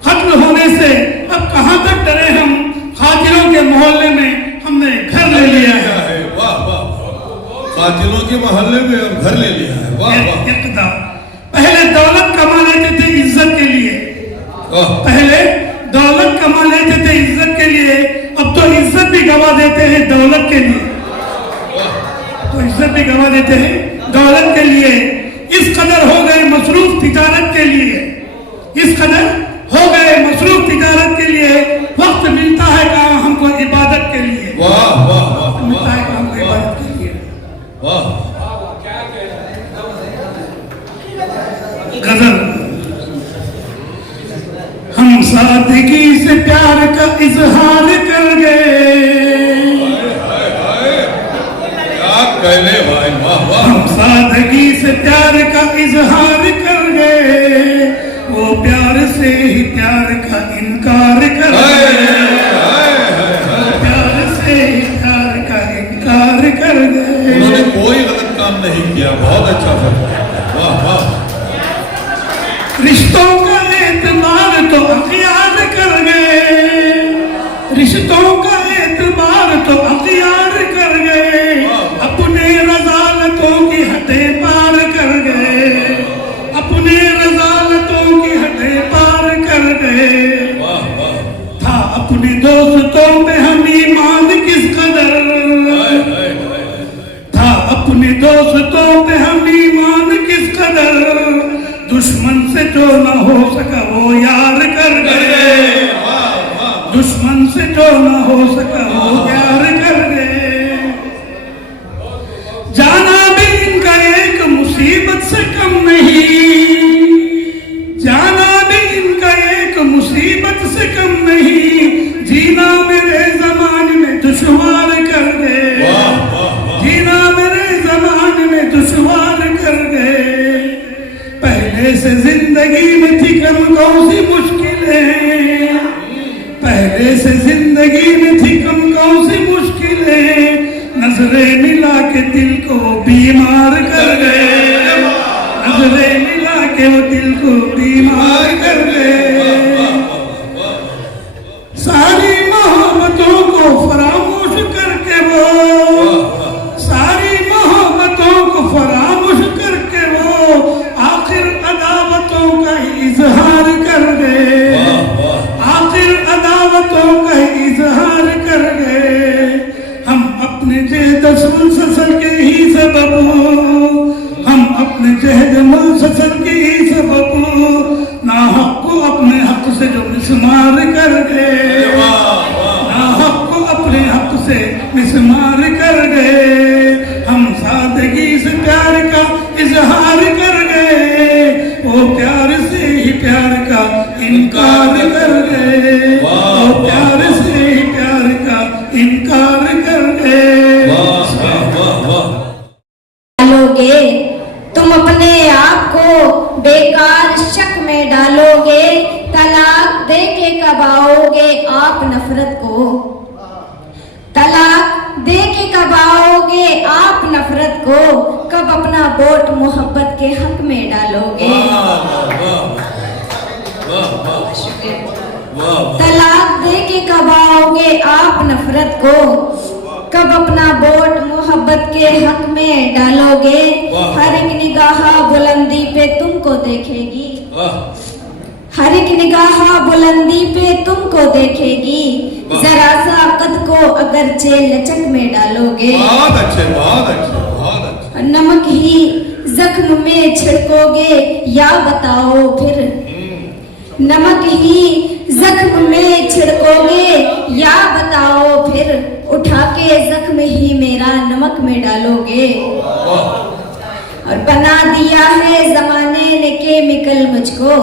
खत्म होने से अब कहां तक डरे हम, खातिलों के मोहल्ले में हमने घर ले लिया है। वाह वाह, कातिलों के मोहल्ले में और घर ले लिया है, वाह वाह। पहले दौलत कमा लेते थे इज्जत के लिए, पहले दौलत कमा लेते थे इज्जत के लिए, अब तो इज्जत भी गवा देते हैं दौलत के लिए, तो इज्जत भी गवा देते हैं दौलत के लिए। इस कदर हो गए मसरूफ तिजारत के लिए, इस कदर हो गए मसरूफ तिजारत के लिए, वक्त मिलता है कहाँ हमको इबादत के लिए, वाह वाह वाह, मिलता है कहाँ हमको इबादत के लिए। वाह, गजल। हम सादगी से प्यार का इजहार कर गए, क्या कहने भाई, वाह वाह। हम सादगी से प्यार का इजहार कर गए, वो प्यार से ही प्यार का इनकार कर गए, प्यार से ही प्यार का इनकार कर गए। उन्होंने कोई गलत काम नहीं किया, बहुत अच्छा फरमाया, वाह वाह। रिश्तों का एतबार तो अख्तियार कर गए, रिश्तों का एतबार तो अख्तियार कर गए, अपने रज़ालतों की हदें पार कर गए, अपने रज़ालतों की हदें पार कर गए। था अपने दोस्तों पे हम ईमान किस कदर, था अपने दोस्तों पे हम ईमान किस कदर, दुश्मन से जो न हो सका वो यार कर गए, दुश्मन से जो न हो सका वो यार कर गए। जाना भी इनका एक मुसीबत से कम नहीं, जाना भी इनका एक मुसीबत से कम नहीं, जीना मेरे ज़माने में दुश्वार कर गए, जीना मेरे ज़माने में दुश्वार कर गए। पहले से जिंदगी में थी कम कौन सी मुश्किलें, पहले से जिंदगी में थी कम कौन सी मुश्किलें, नजरें मिला के दिल को बीमार कर गए, नजरें मिला के वो दिल को बीमार कर गए। सारी मोहब्बतों को फरामोश करके वो, सारी मोहब्बतों को फरामोश करके वो, आखिर अदावतों का इजहार कर गए, आखिर अदावतों का इजहार कर गए। हम अपने जहद मुसलसल के ही सबब, हम अपने जहद मुसलसल के ही सबब, ना हक को अपने हक से जो मिसमार कर गए, ना हक को अपने हक से मिसमार कर गए। हम सादगी से प्यार का इजहार कर गए, वो प्यार से ही प्यार का इनकार कर गए, वो प्यार से ही प्यार का इनकार कर गए। डालोगे तुम अपने आप को बेकार शक में डालोगे, तलाक दे के कब आओगे आप नफरत को, तलाक दे के कब आओगे आप नफरत को, कब अपना वोट मोहब्बत के हक में डालोगे। तलाक दे के कब आओगे आप नफरत को, कब अपना वोट मोहब्बत के हक में डालोगे। हर एक निगाह बुलंदी पे तुमको देखेगी, हर एक निगाह बुलंदी पे तुमको देखेगी, जरा सा कद को अगरचे लचक में डालोगे। बहुत अच्छे, बहुत अच्छे, बहुत अच्छे। नमक ही जख्म में छिड़कोगे या बताओ फिर, नमक ही जख्म में छिड़कोगे या बताओ फिर, उठा के जख्म ही मेरा नमक में डालोगे। और बना दिया है जमाने ने केमिकल मुझको,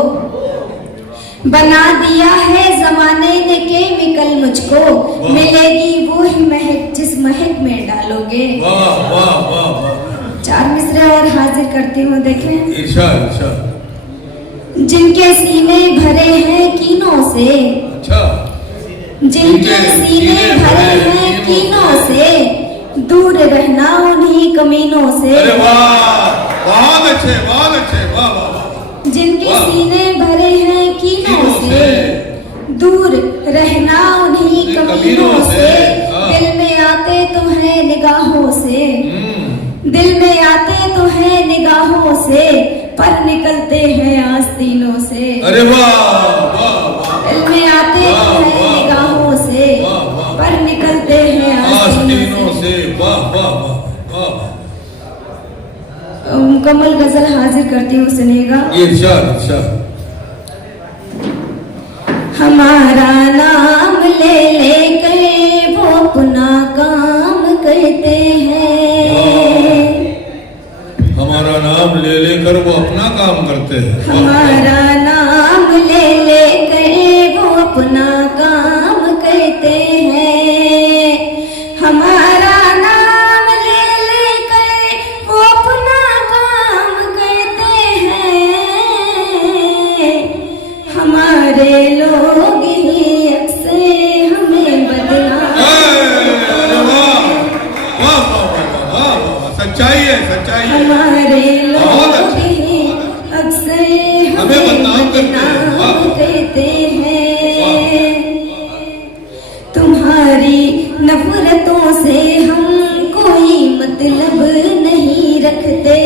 बना दिया है जमाने ने केमिकल मुझको, मिलेगी वो ही महक जिस महक में डालोगे। वाह वाह वाह वाह। 4 मिसरे और हाजिर करती हूँ, देखें। इरशाद इरशाद। जिनके सीने भरे हैं कीनों से, अच्छा, जिनके सीने भरे हैं कीनों से, दूर रहना उन्हीं कमीनों से। अरे वाह, बहुत अच्छे, बहुत अच्छे, वाह वाह। जिनके सीने भरे हैं कीनों से, दूर रहना उन्हीं कमीनों से। दिल में आते तो है निगाहों से, दिल में आते तो है निगाहों से, पर निकलते हैं आस्तीनों से। अरे वाह वाह। दिल में आते तो है निगाहों से, पर निकलते हैं आस्तीनों से। वाह वाह वाह। मुकम्मल गजल हाजिर करती हूँ, सुनिएगा। इरशाद इरशाद। हमारा नाम ले लेकर वो अपना काम करते हैं, हमारा नाम ले लेकर वो अपना काम करते हैं। हमारा नाम ले लेकर वो अपना काम करते हैं, हमारा नाम ले लेकर वो अपना काम करते हैं। हमारे लोग ही अक्सर हमें बदनाम, सच्चाई है, सच्चाई है। हमारे लोग ही अक्सर हमें बदनाम करते हैं। तुम्हारी नफरतों से हम कोई मतलब नहीं रखते,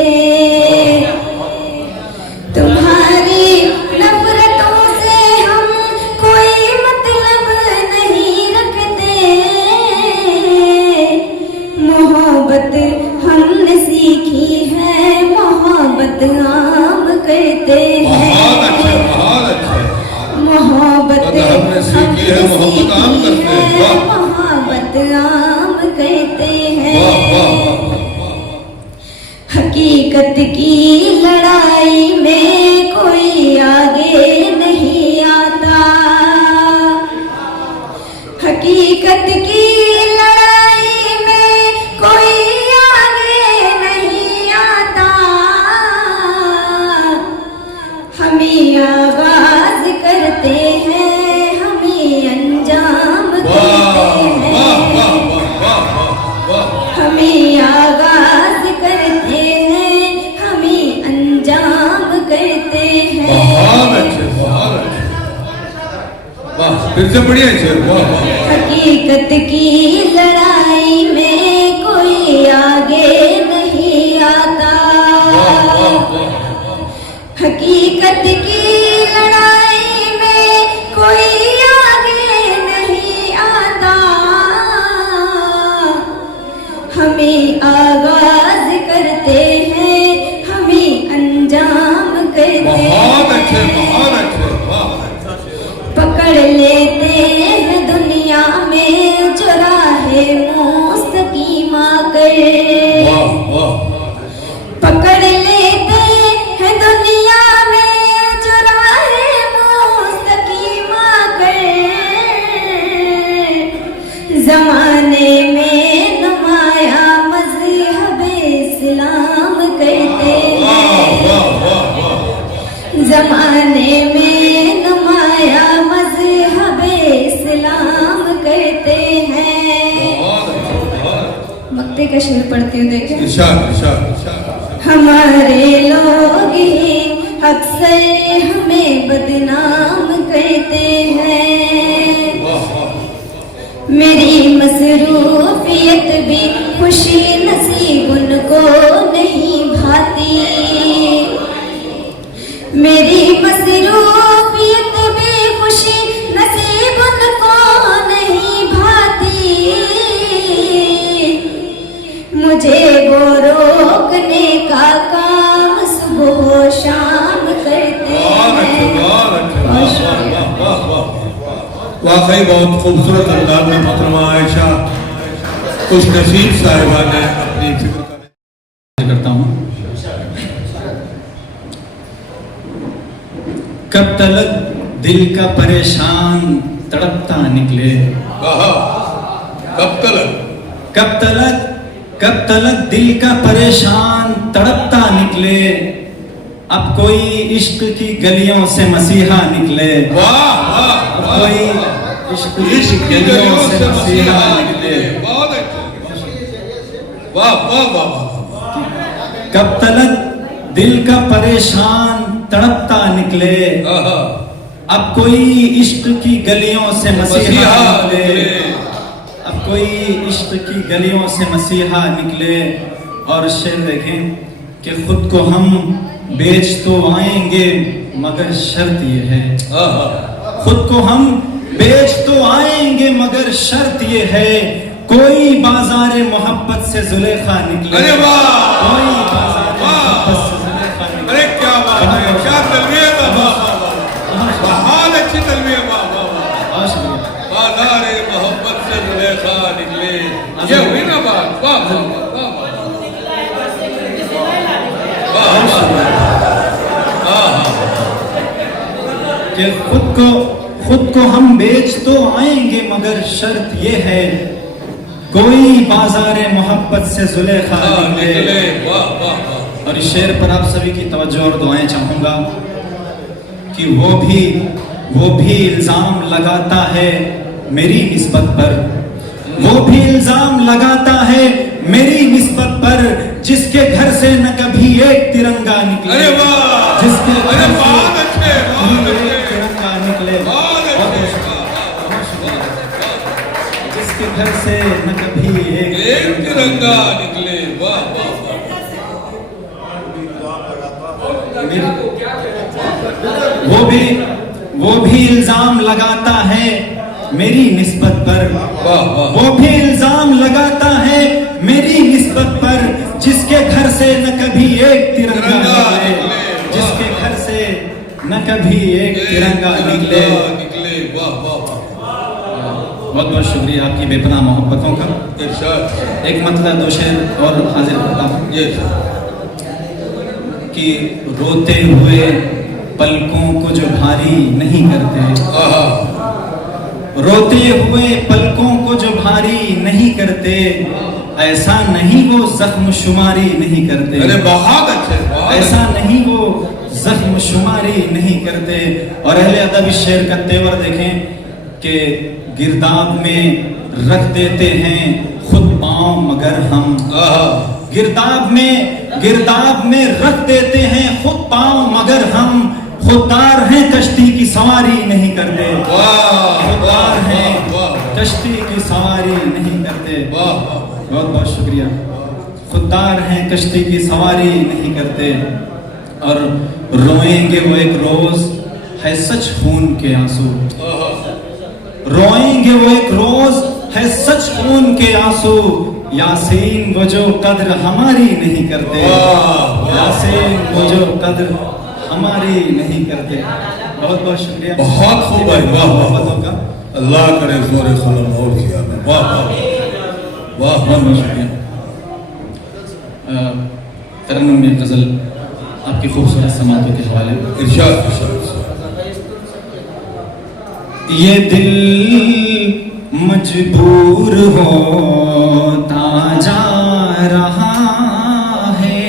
तुम्हारी नफरतों से हम कोई मतलब नहीं रखते। मोहब्बत हमने सीखी है, मोहब्बत आम कहते हैं। बहुत अच्छे। मोहब्बत हमने सीखी है, मोहब्बत आम करते हैं। मोहब्बत आम कहते हैं। वाह वाह। हकीकत की लड़ाई में कोई आगे नहीं आता, हकीकत की लड़ाई में कोई आगे नहीं आता। हमें आगाज करते हैं, हमें अंजाम करते हैं, हमें आगाज करते हैं, हमें अंजाम करते हैं। बहुत अच्छे, बहुत अच्छे। वाह, फिर से बढ़िया अच्छे। वाह वाह। हकीकत की लड़ाई में कोई आगे नहीं आता, हकीकत की लड़ाई में कोई आगे नहीं आता। हमें आगाज करते हैं, हमें अंजाम करते हैं। बहुत अच्छे, बहुत अच्छे। वाह। पकड़ लेते हैं दुनिया में चुराहे मुस्तकीमा कर, वाह वाह। पकड़ लेते हैं दुनिया में चुराहे मुस्तकीमा कर। जमाने में नुमाया मज़हब इस्लाम कहते हैं, जमाने में नुमाया मज़हब इस्लाम कहते हैं। मक्ते का शेर पढ़ती हूँ, देखें। इरशाद इरशाद इरशाद। हमारे लोग ही अक्सर हमें बदनाम कहते हैं, मेरी मसरूफियत भी खुशी नसीब उनको नहीं भाती, मेरी मसरूफियत भोगने का काम सुबह शाम करते हैं। वाकई बहुत खूबसूरत अंदाज में मोहतरमा आयशा खुश नसीब साहिबा ने अपनी फिक्र करता हूँ। कब तलक दिल का परेशान तड़पता निकले, कब तलक दिल का परेशान तड़पता निकले, अब कोई इश्क की गलियों से मसीहा निकले। अब कोई इश्क की गलियों से मसीहा निकले। कब तलक दिल का परेशान तड़पता निकले, अब कोई इश्क की गलियों से मसीहा निकले, अब कोई इश्क की गलियों से मसीहा निकले। और शेर देखें कि खुद को हम बेच तो आएंगे मगर शर्त ये है, खुद को हम बेच तो आएंगे मगर शर्त ये है, कोई बाजार मोहब्बत से जुलेखा निकले। अरे वाह, कोई बाजार मोहब्बत से जुलेखा निकले। अरे क्या बात है, क्या तलबिया था, बहुत अच्छी तलबिया, बाजार मोहब्बत से जुलेखा निकले, ये हुई ना बात। वाह कि खुद को हम बेच तो आएंगे मगर शर्त ये है, कोई बाजार मोहब्बत से जुलेखा निकले। और इस शेर पर आप सभी की तवज्जो और दुआएं चाहूंगा कि वो भी इल्जाम लगाता है मेरी निस्बत पर, वो भी इल्जाम लगाता है मेरी निस्बत पर, जिसके घर से न कभी एक तिरंगा निकले। अरे वाह, जिसके घर से बहुत अच्छे, एक तिरंगा निकले, जिसके घर से न कभी एक तिरंगा निकले। वाह, वो भी इल्जाम लगाता है मेरी निस्बत पर, वो भी इल्जाम लगाता है मेरी निस्बत पर, जिसके घर से न कभी एक तिरंगा निकले, जिसके घर से न कभी एक तिरंगा निकले। बहुत बहुत शुक्रिया आपकी बेपनाह मोहब्बतों का। एक मतलब दो शेर और हाजिर करता हूँ कि रोते हुए पलकों को जो भारी नहीं करते, रोते हुए पलकों को जो भारी नहीं करते, ऐसा नहीं वो जख्म शुमारी नहीं करते। अरे बहुत अच्छे, ऐसा नहीं वो जख्म शुमारी नहीं करते। और अहले अदब इस शेर का तेवर देखें कि गिरदाब में रख देते हैं खुद पांव मगर हम, गिरदाब में रख देते हैं खुद पांव मगर हम, खुददार हैं कश्ती की सवारी नहीं करते, खुददार हैं कश्ती की सवारी नहीं करते। बहुत बहुत शुक्रिया। खुददार हैं कश्ती की सवारी नहीं करते। और रोएंगे वो एक रोज है सच खून के आंसू, रोएंगे वो एक रोज है सच खून के आंसू, यासीन वो जो कद्र हमारी नहीं करते, यासीन वो जो कद्र हमारी नहीं करते। बहुत बहुत शुक्रिया। बहुत खूब भाई, वाह, अल्लाह करे जोरे कलम और किया। वाह वाह, बहुत बहुत शुक्रिया। तरन्नुम में गजल आपकी खूबसूरत समातों के हवाले। इरशाद। ये दिल मजबूर होता जा रहा है,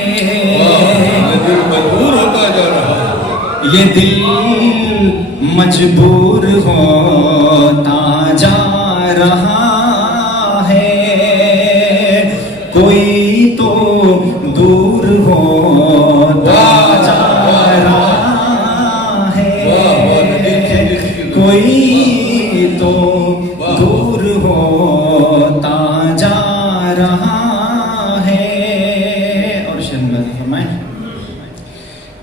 ये दिल मजबूर होता जा रहा है, कोई तो दूर होता जा रहा है, कोई तो दूर होता जा रहा है। और शर्मिला फरमाएं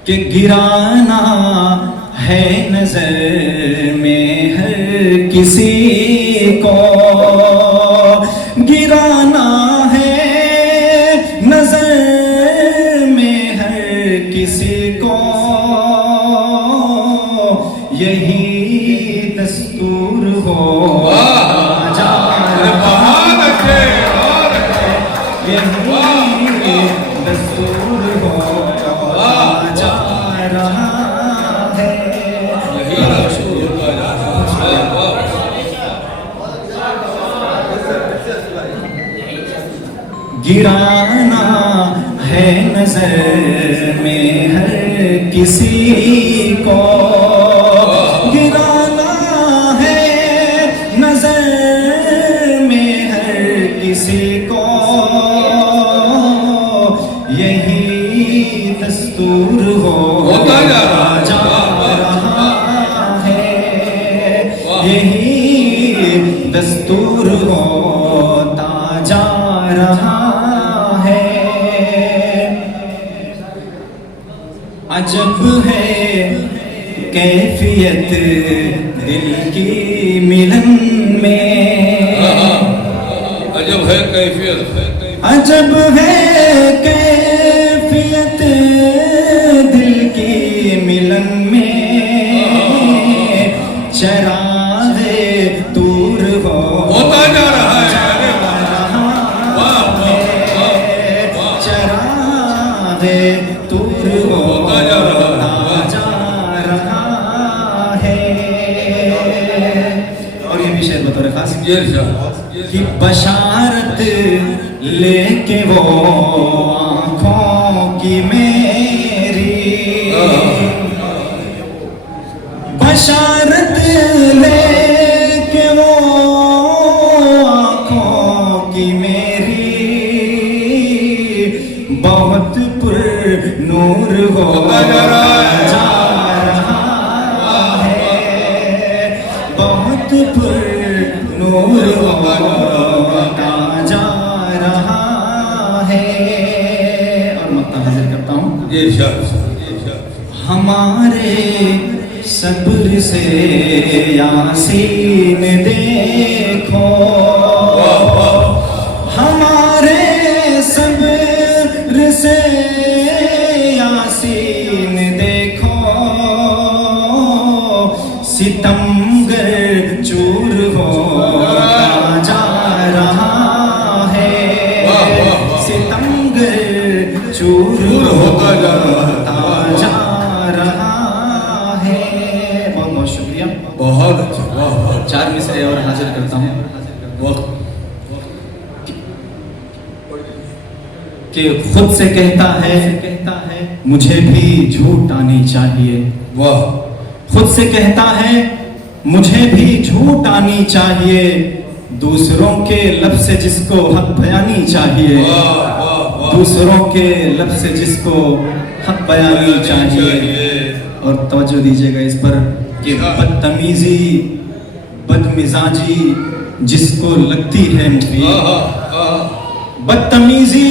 कि गिराना है नजर में हर किसी को, गिराना है नजर यही दस्तूर होता जा रहा है। गिराना है नजर में हर किसी को, गिराना है नजर में हर किसी को, यही दस्तूर होता जा रहा है, यही दस्तूर होता जा रहा है। अजब है कैफियत दिल की मिलन में, अजब है कैफियत, अजब है कैफियत दिल की मिलन में, चरागे दूर होता जा रहा है। चरागे दूर होता जा रहा है। और ये भी शेर बतौर खास कि बशारत लेके वो आँखों की मेरी, बशारत लेके वो आँखों की मेरी, बहुत पुर नूर होता जा रहा है, बहुत पुर नूर होता जा रहा है। और मक्ता हाजिर करता हूँ। हमारे सब्र से यासीन देखो, हमारे सब्र से यासीन देखो, सितमगर चूर होता जा रहा है, सितमगर चूर होता जा रहा है। बहुत बहुत शुक्रिया, बहुत अच्छा, बहुत। 4 मिसरे और हाजिर करता हूँ कि खुद से कहता है मुझे भी झूठ आनी चाहिए। वाह। खुद से कहता है मुझे भी झूठ आनी चाहिए, दूसरों के लब से जिसको हक बयानी चाहिए, दूसरों के लब से जिसको हक बयानी चाहिए। और तवज्जो दीजिएगा इस पर कि बदतमीजी बदमिजाजी जिसको लगती है मुफीद, बदतमीजी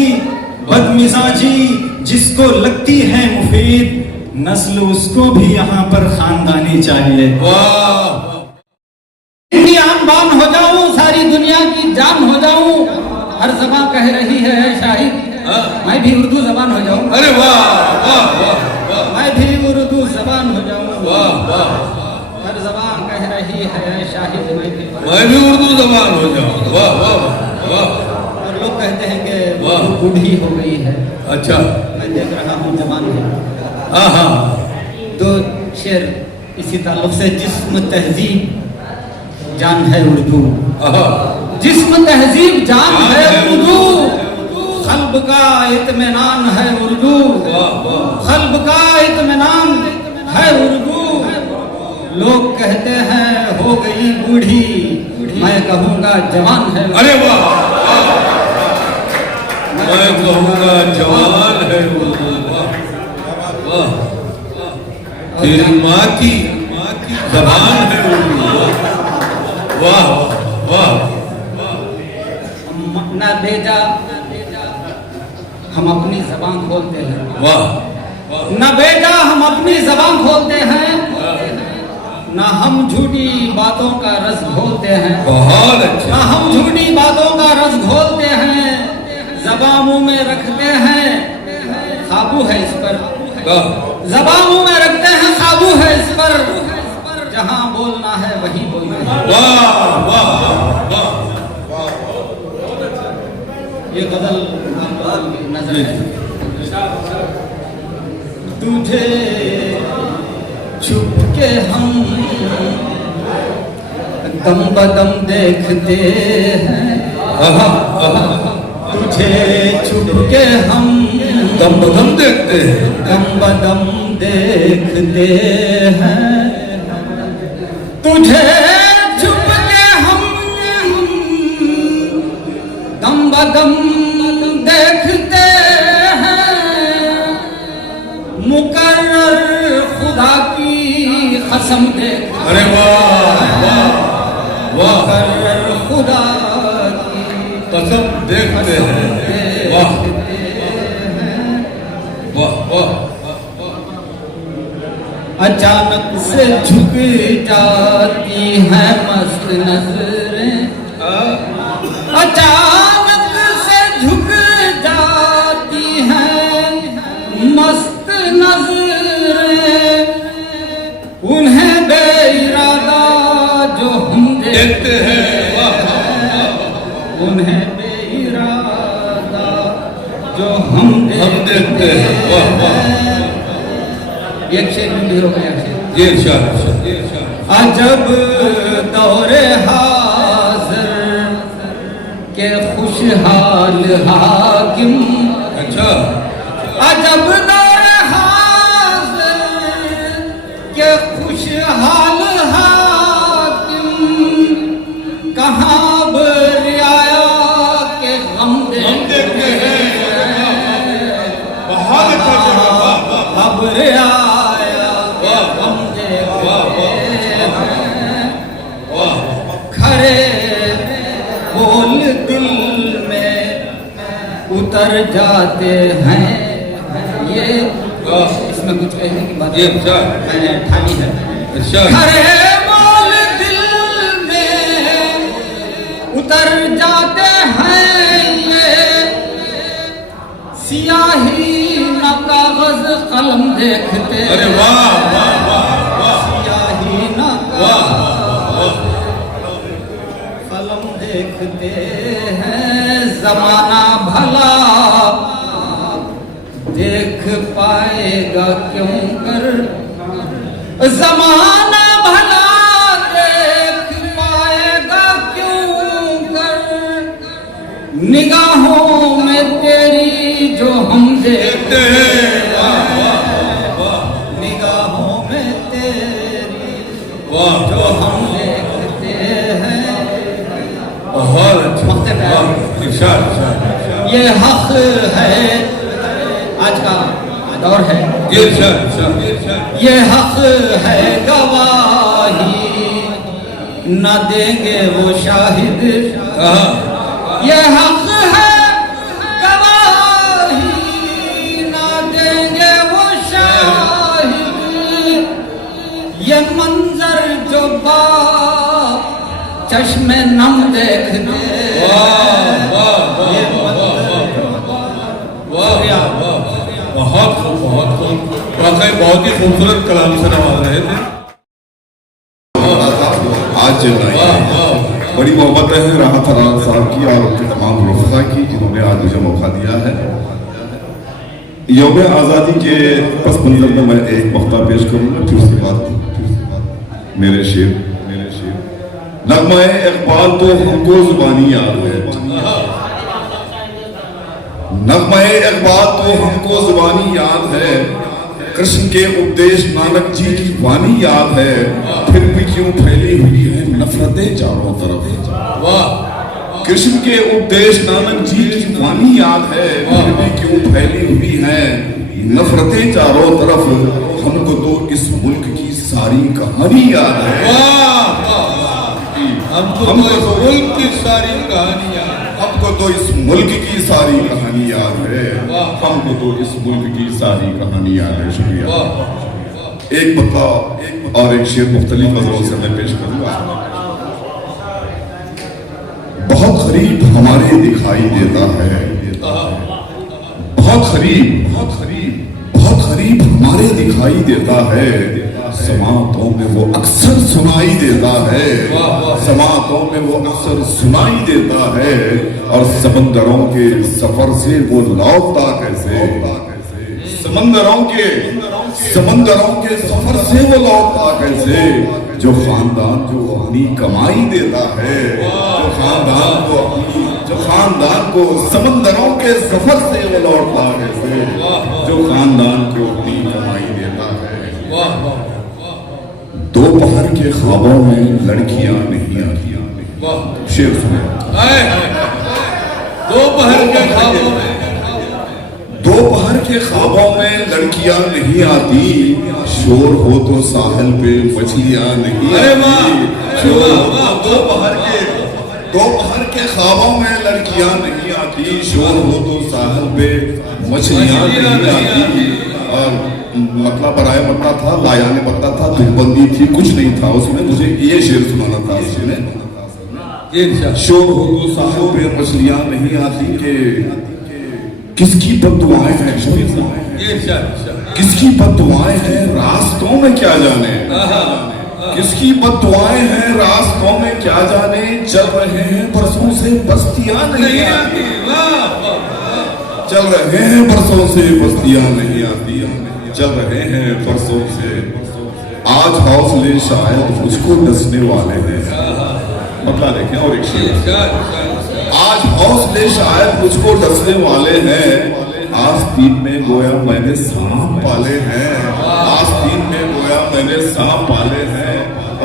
बदमिजाजी जिसको लगती है मुफीद, नस्ल उसको भी यहाँ पर खानदानी चाहिए। इतनी आन बान हो जाऊं, सारी दुनिया की जान हो जाऊं, हर ज़बान कह रही है शाहिद मैं भी उर्दू जबान हो जाऊं। अरे वाह वाह वाह, मैं भी उर्दू जबान हो जाऊं। वाह वाह, हर जबान कह रही है शाहिद मैं भी उर्दू जबान हो जाऊं। वाह वाह वाह। और लोग कहते हैं कि वो बूढ़ी हो गई है। अच्छा, मैं देख रहा हूँ जवान है। हाँ। 2 शेर इसी ताल्लुक से। जिस्म तहजीब जान है उर्दू, जिस्म तहजीब जान है उर्दू, क़ल्ब का इत्मीनान है उर्दू, क़ल्ब का इत्मीनान है उर्दू। लोग कहते हैं हो गई बूढ़ी, मैं कहूँगा जवान है। अरे वाह, मैं कहूँगा जवान है उर्दू। वाह वाह, तेरी माँ की जबान है उर्दू। वाह वाह। ना बेजा हम अपनी जबान खोलते हैं। वाह, ना बेजा हम अपनी जबान खोलते हैं, ना हम झूठी बातों का रस घोलते हैं। बहुत अच्छा। ना हम झूठी बातों का रस घोलते हैं, ज़बान मुंह में रखते हैं, काबू है इस पर। ज़बान मुंह में रखते हैं, काबू है इस पर, जहां बोलना है वहीं बोलना है। वाह वाह वाह। ये गजल नजर है। तुझे छुप के हम दम बदम देखते हैं, तुझे छुप के हम दम बदम देखते हैं, दम बदम देखते हैं, तुझे छुप के हम दम बदम देखते हैं, मुकर्रर खुदा की कसम देखते हैं। अरे वाह वाह वाह, मुकर्रर खुदा की कसम देखते हैं, वाह वाह वाह। अचानक से झुक जाती है मस्त नजरें, अचानक से झुक जाती हैं मस्त नजरें, उन्हें बेइरादा जो हम देखते हैं, वाह उन्हें बेइरादा जो हम देखते हैं, वाह वाह। एक शेर भी हो गया। ये इरशाद ये इरशाद। अजब दौरे हाज़िर के खुशहाल हाकिम, अच्छा, अजब दौरे हाज़िर के खुशहाल हाकिम, कहाँ बरियाया के हम देखते हैं, बहुत अच्छा जवाब, अब रियाया खरे बोल दिल में उतर जाते हैं। ये इसमें कुछ कहने की बात ये इरशाद मैंने ठानी है। इरशाद। खरे बोल दिल में उतर जाते हैं, ये सियाही न कागज कलम देखते। अरे वाह वाह वाह वाह, सियाही न वाह कलम देखते हैं, जमाना भला देख पाएगा क्यों कर, जमाना भला देख पाएगा क्यों कर, निगाहों में तेरी जो हम देखते हैं, निगाहों में तेरी वाह जो हम देखते हैं। बहुत अच्छा, वाह, इरशाद इरशाद। ये हक है, आज का दौर है, ये इरशाद इरशाद इरशाद। ये हक है गवाही न देंगे वो शाहिद, ये हक है गवाही न देंगे वो शाहिद, ये मंजर जो बाप चश्मे नम देखते, बहुत खूब बहुत खूब, वाकई बहुत ही खूबसूरत कलाम से नवाज रहे थे। आज बड़ी मोहब्बत है राहत राज साहब की और उनके तमाम रफ़ा की, जिन्होंने आज मुझे मौका दिया है। यौम आज़ादी के पस मंजर में मैं एक मख्ता पेश करूँगा, फिर उसके बाद मेरे शेर नग़्मा इक़बाल तो हमको ज़ुबानी याद है, नग़्मा इक़बाल तो हमको ज़ुबानी याद है, कृष्ण के उपदेश नानक जी की वाणी याद है, फिर भी क्यों फैली हुई है नफरतें चारों तरफ। कृष्ण के उपदेश नानक जी की वाणी याद है, फिर भी क्यों फैली हुई है नफरतें चारों तरफ। हमको तो इस मुल्क की सारी कहानी याद है, हमको तो मुल्क की सारी कहानियाँ, हमको तो इस मुल्क की सारी कहानी याद है, हमको तो इस मुल्क की सारी कहानी याद है। शुक्रिया। एक बता और एक शेर मुख्तलिफ गज़लों से मैं पेश करूंगा। बहुत करीब हमारे दिखाई देता है, बहुत करीब हमारे दिखाई देता है, समातों में वो अक्सर सुनाई देता है, समातों में वो अक्सर सुनाई देता है, और समंदरों के सफर से वो लौटता कैसे, समंदरों के सफर से वो लौटता कैसे, जो खानदान को अपनी कमाई देता है, जो खानदान को समंदरों के सफर से वो लौटता कैसे, जो खानदान को अपनी कमाई देता है। दोपहर के ख्वाबों में लड़कियां नहीं आती, शेर सुने, दोपहर के ख्वाबों में, दोपहर के ख्वाबों में लड़कियां नहीं आती, शोर हो तो साहिल पे मछलियां नहीं आती, शोर हो तो दोपहर के ख्वाबों में लड़कियां नहीं आती, शोर हो तो साहिल पे मछलियां नहीं आती। और मतलब बराए पत्ता था, लायाने पत्ता था, दुबंदी थी, कुछ नहीं था उसमें, मुझे ये शेर सुनाना था उसमें। शोर हो तो साहिल पे मछलियां नहीं आती, के किसकी बद्दुआएं हैं, किसकी बद्दुआएं हैं रास्तों में क्या जाने, किसकी बद्दुआएं हैं रास्तों में क्या जाने, चल रहे हैं बरसों से बस्तियां नहीं आती, चल रहे हैं बरसों से बस्तियां नहीं आती, चल रहे हैं बरसों से। आज हौसले शायद मुझको डसने वाले हैं, मतलब देखें और एक शेर, आज हौसले शायद मुझको डसने वाले हैं, आस्तीन में गोया मैंने सांप पाले हैं, आस्तीन में गोया मैंने सांप पाले हैं,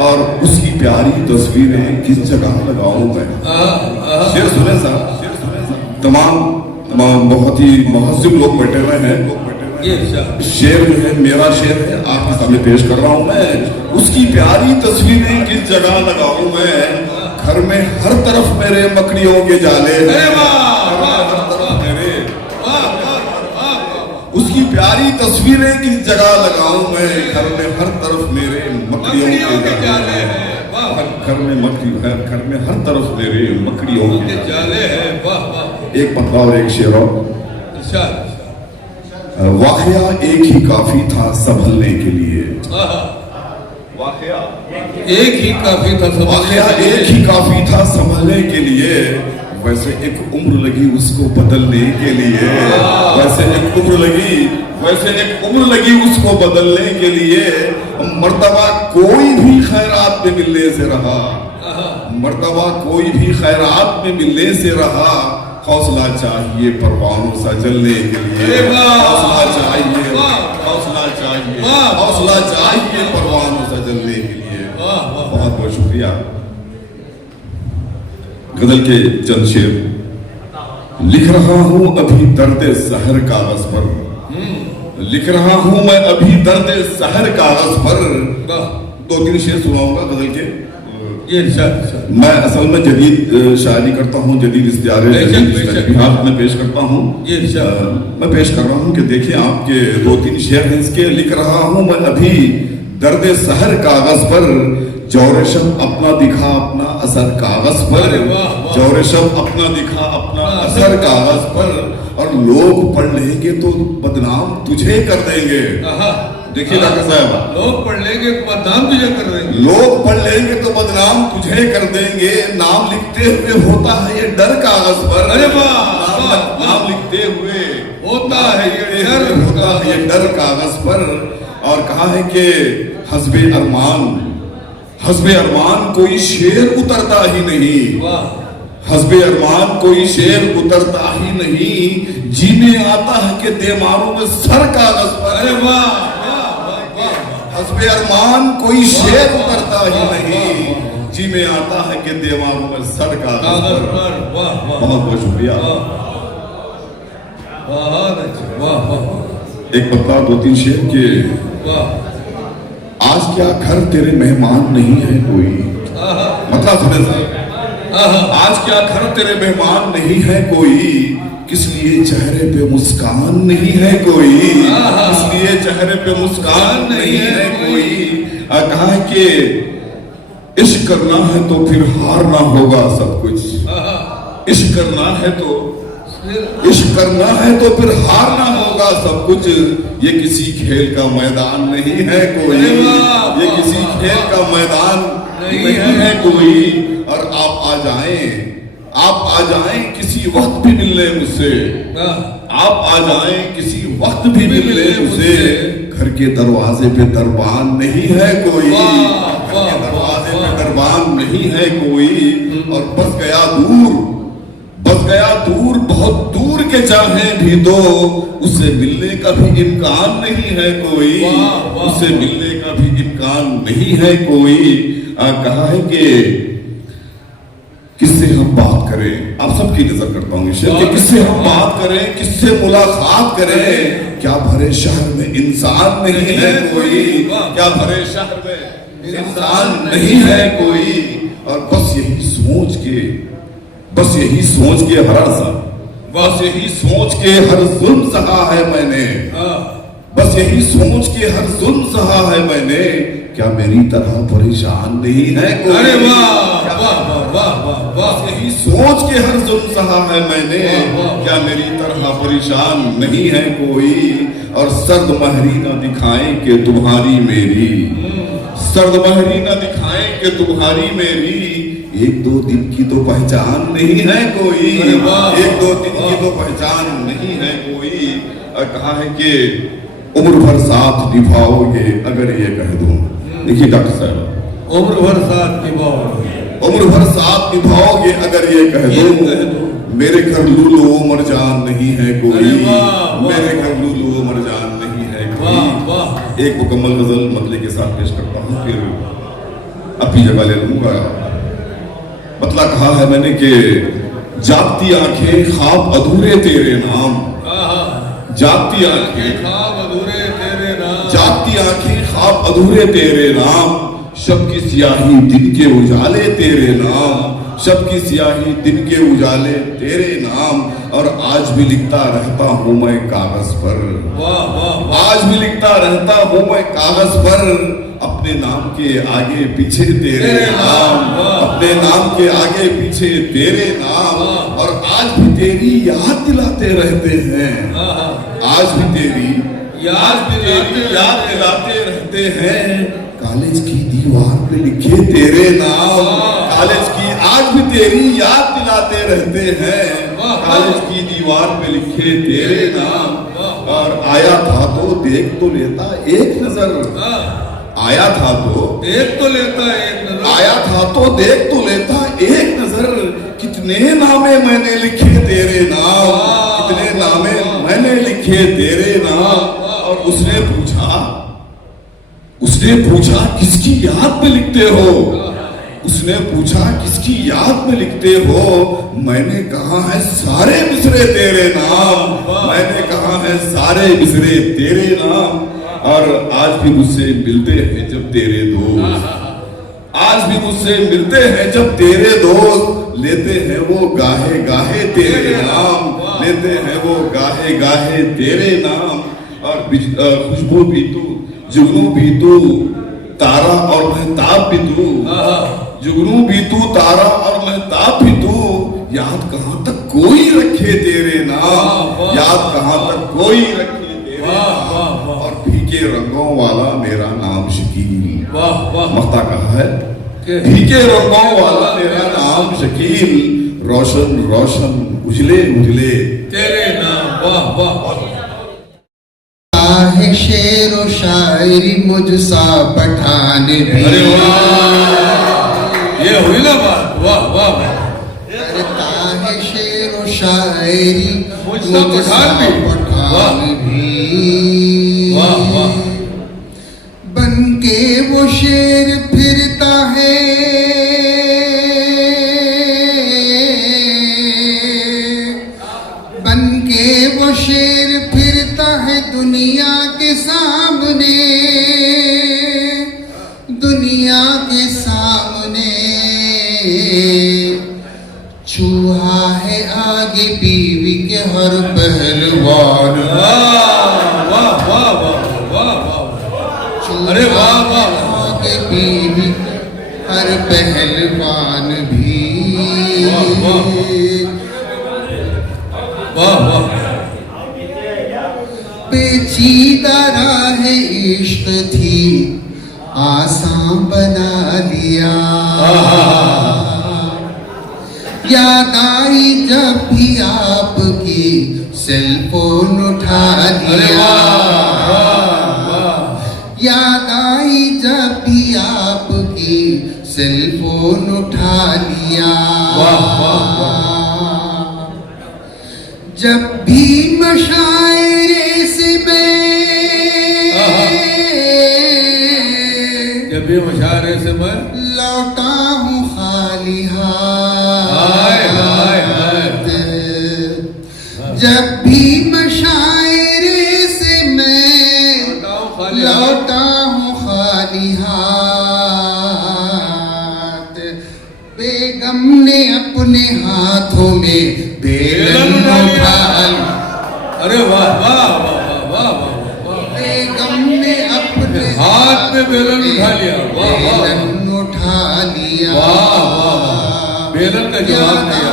और उसकी प्यारी तस्वीरें किस जगह लगाऊं मैं। शेर सुने साहब, तमाम बहुत ही महजिब लोग बैठे हुए हैं, शेर जो है मेरा शेर है, आपके सामने पेश कर रहा हूं मैं। उसकी प्यारी तस्वीरें किस जगह लगाऊं मैं, घर में हर तरफ मेरे मकड़ियों के जाले हैं, उसकी प्यारी तस्वीरें किस जगह लगाऊं मैं, घर में हर तरफ मेरे मकड़ियों के जाले हैं, घर में मकड़ी है, घर में हर तरफ मेरे मकड़ियों के जाले हैं। एक पत्ता और एक शेर और, वाकया एक ही काफी था संभलने के लिए, वाकया एक ही काफी था, वाकया एक ही काफी था संभलने के लिए, वैसे एक उम्र लगी उसको बदलने के लिए, वैसे एक उम्र लगी उसको बदलने के लिए, मर्तबा कोई भी खैरात में मिलने से रहा, मर्तबा कोई भी खैरात में मिलने से रहा, हौसला चाहिए परवानों सा जलने के लिए, हौसला चाहिए, हौसला चाहिए, हौसला चाहिए परवानों सा जलने के लिए। बहुत बहुत शुक्रिया। गजल के चंद शेर, लिख रहा हूं अभी दर्द सहर कागज पर, लिख रहा हूं मैं अभी दर्द सहर कागज पर, दो तीन शेर सुनाऊंगा गजल के। मैं असल में जदीद शायरी करता हूँ, जदीद इस्तियारे में पेश करता हूँ। मैं पेश कर रहा हूँ कि देखिए आपके दो तीन शेर हैं इसके। लिख रहा हूँ मैं अभी दर्द सहर कागज पर, जौरेशम अपना दिखा अपना असर कागज पर, जौरेशम अपना दिखा अपना असर कागज पर, और लोग पढ़ लेंगे तो बदनाम तुझे कर देंगे। देखिए डॉक्टर साहब, लोग पढ़ लेंगे तो बदनाम तुझे कर देंगे, लोग पढ़ लेंगे तो बदनाम तुझे कर देंगे, नाम लिखते हुए होता है ये डर कागज पर। अरे वाह, नाम लिखते हुए होता है ये डर, होता है ये डर कागज पर। और कहा है कि हस्बे अरमान कोई शेर उतरता ही नहीं, हस्बे अरमान कोई शेर उतरता ही नहीं, जीने आता है कि देमारों में सर कागज पर। अरे वाह, हस्बे अरमान कोई शेर उतरता ही नहीं, जी में आता है कि देवारों में सर कागज पर। बहुत बहुत शुक्रिया। एक पत्ता दो तीन शेर के। आज क्या घर तेरे मेहमान नहीं है कोई, मतलब सुने साहब, आज क्या घर तेरे मेहमान नहीं है कोई, किस लिए चेहरे पे मुस्कान नहीं है कोई, किस लिए चेहरे पे मुस्कान नहीं है कोई। कहा है कि इश्क करना है तो फिर हारना होगा सब कुछ, इश्क करना है तो इश्क करना है तो फिर हारना होगा सब कुछ। ये किसी खेल का मैदान नहीं है कोई, ये किसी खेल का मैदान नहीं है कोई। और आप आ जाएं किसी वक्त भी मिलने मुझसे, आप आ जाएं किसी वक्त भी मिलने मुझसे। घर के दरवाजे पे दरबान नहीं है कोई, घर के दरवाजे पे दरबान नहीं है कोई। और बस गया दूर बहुत दूर के चाहे भी तो उससे मिलने का भी इम्कान नहीं है कोई, उससे मिलने का भी इम्कान नहीं है कोई। कहा है कि किससे हम बात करें, आप सबकी नजर करता हूँ शेर कि किससे हम बात करें, किससे मुलाकात करें। क्या भरे शहर में इंसान नहीं है कोई, क्या भरे शहर में इंसान नहीं है कोई। और बस यही सोच के हर जुल्म सहा है मैंने, बस यही सोच के हर जुल्म सहा है मैंने। क्या मेरी तरह परेशान नहीं है कोई, अरे वाह बस यही सोच के हर जुल्म सहा है मैंने। क्या मेरी तरह परेशान नहीं है कोई। और सर्द महरी न दिखाएं कि तुम्हारी मेरी, सर्द महरी न दिखाएं कि तुम्हारी मेरी। एक दो दिन की तो पहचान नहीं है कोई, एक दो दिन की तो पहचान नहीं है कोई। और कहा है कि उम्र भर साथ निभाओगे अगर ये कह दूं। देखिए डॉक्टर साहब, उम्र भर साथ निभाओगे अगर ये कह दूं। मेरे घर लूलो मरजान नहीं है कोई, मेरे घर लूलो मरजान नहीं है कोई। एक मुकम्मल गजल मतले के साथ पेश करता हूँ, फिर अपनी जगह ले लूंगा। मतला कहा है मैंने कि जागती आंखें ख्वाब अधूरे तेरे नाम, जागती आंखें ख्वाब अधूरे तेरे नाम, जागती आंखें ख्वाब अधूरे तेरे नाम। शब की सियाही दिन के उजाले तेरे नाम, शब की सियाही दिन के उजाले तेरे नाम। और आज भी लिखता रहता हूँ मैं कागज पर, आज भी लिखता रहता हूँ मैं कागज पर। अपने नाम के आगे पीछे तेरे नाम, अपने नाम के आगे पीछे तेरे नाम। और आज भी तेरी याद दिलाते रहते हैं, आज भी तेरी याद दिलाते रहते हैं। कॉलेज की दीवार पे लिखे तेरे नाम, कॉलेज की आज भी तेरी याद दिलाते रहते हैं। कॉलेज की दीवार पे लिखे तेरे नाम। और आया था तो देख तो लेता एक नजर, आया था तो देख तो लेता एक नजर, आया था तो देख तो लेता एक नजर। कितने नामे मैंने लिखे तेरे नाम, कितने नामे मैंने लिखे तेरे नाम। और उसने पूछा किसकी याद में लिखते हो, उसने पूछा किसकी याद में लिखते हो। मैंने कहा है सारे मिसरे तेरे नाम, मैंने कहा है सारे मिसरे तेरे नाम। और आज भी मुझसे मिलते हैं जब तेरे दोस्त, आज भी मुझसे मिलते हैं जब तेरे दोस्त। लेते हैं वो गाहे गाहे तेरे नाम, लेते हैं वो गाहे गाहे तेरे नाम। और खुशबू भी तू, जुगनू भी तू, तारा और महताब भी तू, जुगनू भी तू, तारा और महताब भी तू। याद कहाँ तक कोई रखे तेरे नाम, याद कहाँ तक कोई रखे तेरे नाम। और फीके रंगों वाला मेरा नाम शकील, मख्ता कहा है फीके रंगों वाला मेरा नाम शकील। रोशन रोशन उजले उजले तेरे नाम। वाह वाह है शेर व शायरी मुझसा पठान भी, ये हुई ना बात, वाह वाह। करता है शेर व शायरी मुझसा पठान भी, वाह वाह। बन के वो शेर फिरता है, बन के वो शेर फिरता है दुनिया के सामने, दुनिया के सामने। चूहा है आगे बीवी के हर पहलवान, वाह वाह वाह वाह। अरे वाह वाह। आगे बीवी हर पहलवान भी, इश्क थी आसान बना लिया। याद आई जब भी आपकी सेल फोन उठा लिया। याद आई जब भी आपकी सेल फोन उठा लिया। जब भी मशायरे से मैं लौटा हूँ खाली हाथ। जब भी मशायरे से मैं लौटा हूँ खाली हाथ। बेगम ने अपने हाथों में बेलन उठा। अरे वाह वाह वाह वाह वाह। बेगम ने अपने हाथ में बेलन उठा लिया। बेलन उठा लिया। वाह वाह। बेलन का जवाब दिया।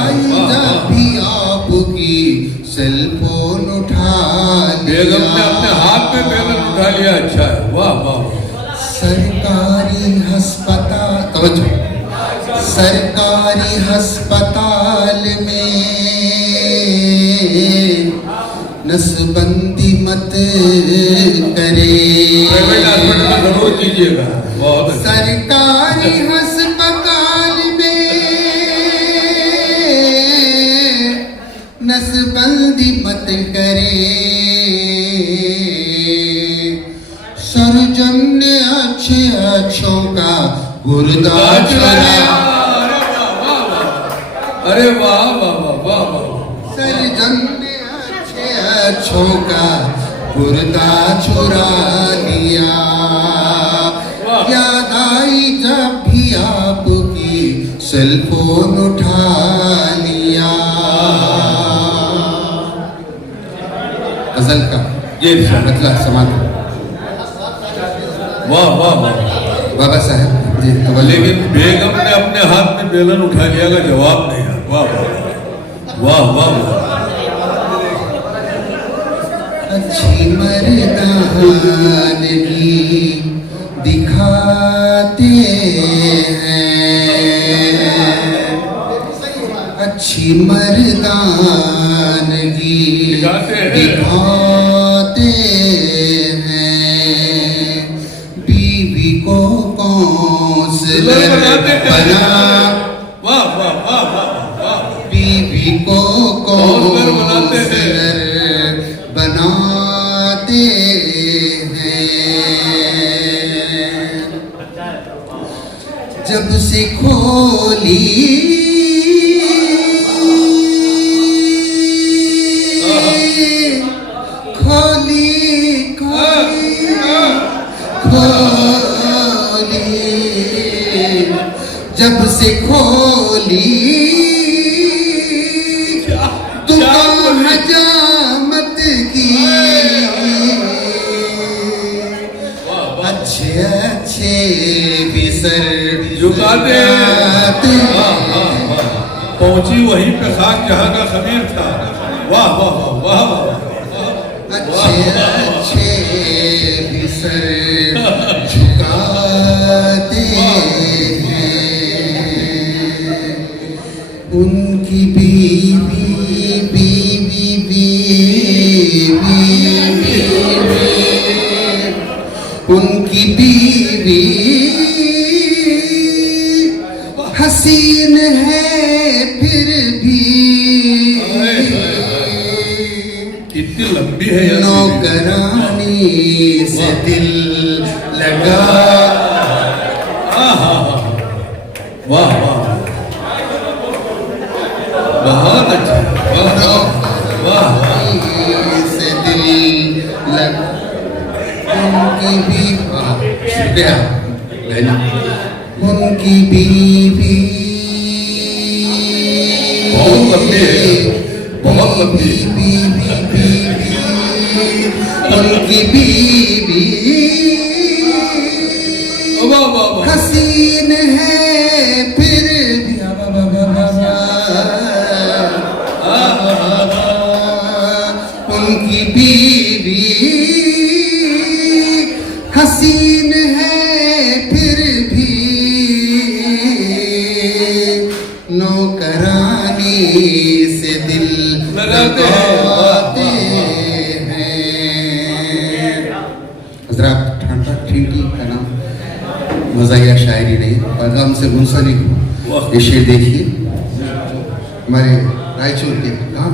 जब भी आपकी सेल फोन उठा लिया। बेगम ने अपने हाथ में बेलन उठा लिया। अच्छा है। वाह वाह। सरकारी अस्पताल, तवज्जो, सरकारी अस्पताल में नसबंदी मत करे। प्राइवेट हॉस्पिटल में जरूर कीजिएगा। सरकारी अस्पताल में नसबंदी मत करे। सर्जन ने अच्छे अच्छों का गुर्दा चुराया। अरे वाह वाह वाह वाह वाह। सर्जन ने अच्छे अच्छों का गुर्दा चुरा लिया। याद आई जब भी आपकी सेल फोन उठा लिया। गजल का ये मतलब समाधान। वाह वाह वाह। बाबा साहब जी। लेकिन बेगम ने अपने हाथ में बेलन उठा लिया का जवाब नहीं है। वाह वाह वाह वाह। अच्छी मर्दानगी दिखाते हैं। अच्छी मर्दानगी दिखाते हैं। बीवी को कौंसलर बना। वाह वाह वाह वाह। बीवी को कौंसलर बनाते हैं। जब से खोली जब से खोली दुकान हजामत की। अच्छे अच्छे बिसर झुकाते पहुंची वहीं पे खाक जहां का खमीर था। वाह वाह वाह वाह। अच्छे अच्छे बिसर झुकाते हैं। उनकी बीवी बीवी बीवी उनकी बीवी हसीन है फिर भी कितनी लंबी है यार। नौकरानी से दिल लगा। वाह वाह बहुत अच्छा। वाह से दिल लगा। उनकी भी शुक्रिया लेना। उनकी बीवी बहुत लंबी है। बहुत लंबी। उनकी बीवी हसीन है फिर भी। उनकी बीवी हसीन से दिल लगाते हैं। हजरात, ठाठा ठीठी का नाम मज़ाहिया शायरी नहीं, पैगाम से मुंसलिक ये शेर देखिए। हमारे रायचूर के काम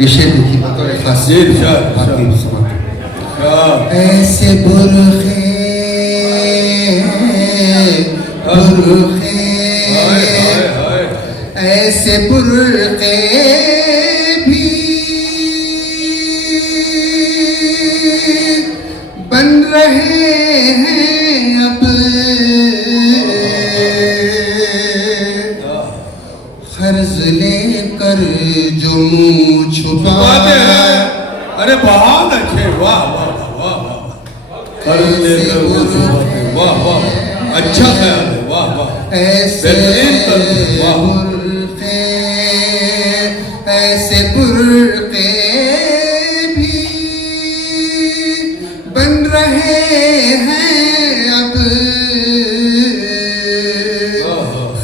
ये शेर देखिए, बतौर खास ऐसे बुरखे ऐसे बुरखे भी बन रहे हैं अब, कर्ज लेकर जो मुँह छुपाते हैं। अरे बहुत अच्छे, वाह वाह वाह वाह, कर्ज लेकर वो छुपाते हैं, वाह वाह, अच्छा ख्याल है, वाह वाह, ऐसे बुरखे ऐसे बुरखे भी बन रहे हैं अब,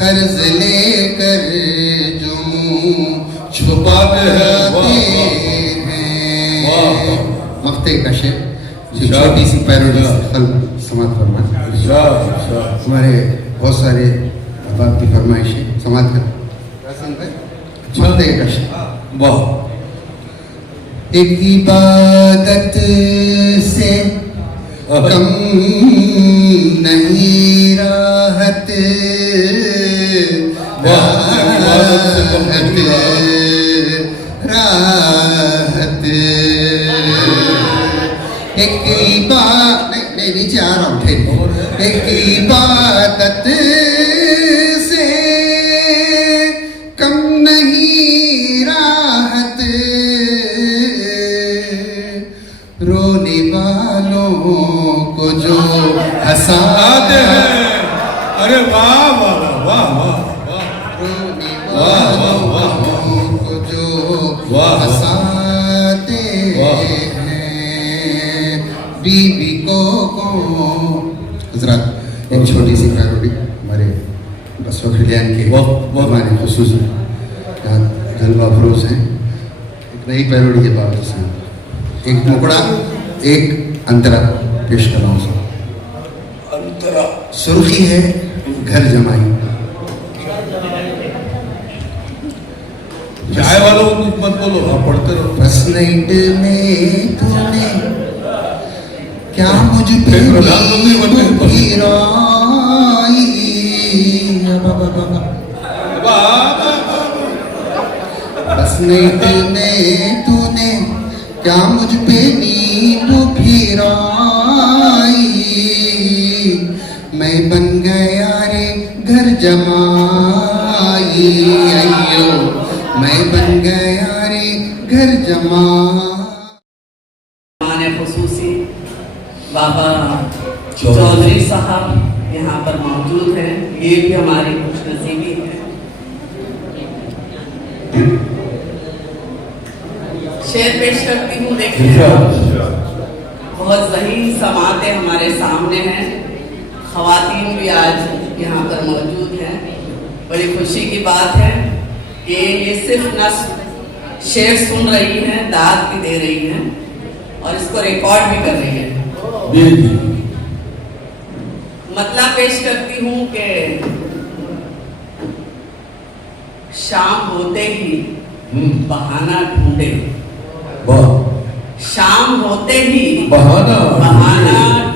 कर्ज लेकर जो मुँह छुपाते हैं। मक्ते का शेर, छोटी सी पैरोडी समाप्त फरमाए। हमारे बहुत सारे अहबाब की फरमाइशें समाप्त कर मक्ते का शेर। वाह, एक इबादत से कम नहीं राहत, राहत एक नीचे आ रहा हूँ, एक इबादत से कम नहीं राहत, रोने वालों को जो हंसाते हैं। अरे वाह वाह वाह वाह, रोने वालों को जो हंसाते हैं, बीवी को हजरत एक छोटी सी पैरोडी हमारे बसवा खिलियान के हमारे खुसूस जलवा अफरोज हैं। एक नई पैरोडी के बाद एक मुकड़ा एक अंतरा पेश कर रहा हूँ। अंतरा सुर्खी है घर जमाई, चाय वालों को मत बोलो, आप पढ़ते रहो। फर्स्ट नाइट में तूने क्या मुझ पे गिराई, फर्स्ट नाइट में तूने क्या मुझ पे नींद फिराई, मैं बन गया रे घर जमाई, अयो मैं बन गया रे घर जमा। खुसूसी बाबा चौधरी साहब यहाँ पर मौजूद हैं, ये भी हमारी खुशनसीबी है। शेर पेश करती हूँ, देखिए बहुत ज़हीन समाते हमारे सामने हैं, ख़वातीन भी आज यहाँ पर मौजूद हैं। बड़ी खुशी की बात है कि ये सिर्फ न शेर सुन रही हैं, दाद भी दे रही हैं और इसको रिकॉर्ड भी कर रही है। मतलब पेश करती हूँ कि शाम होते ही बहाना ढूंढे, शाम होते ही बहाना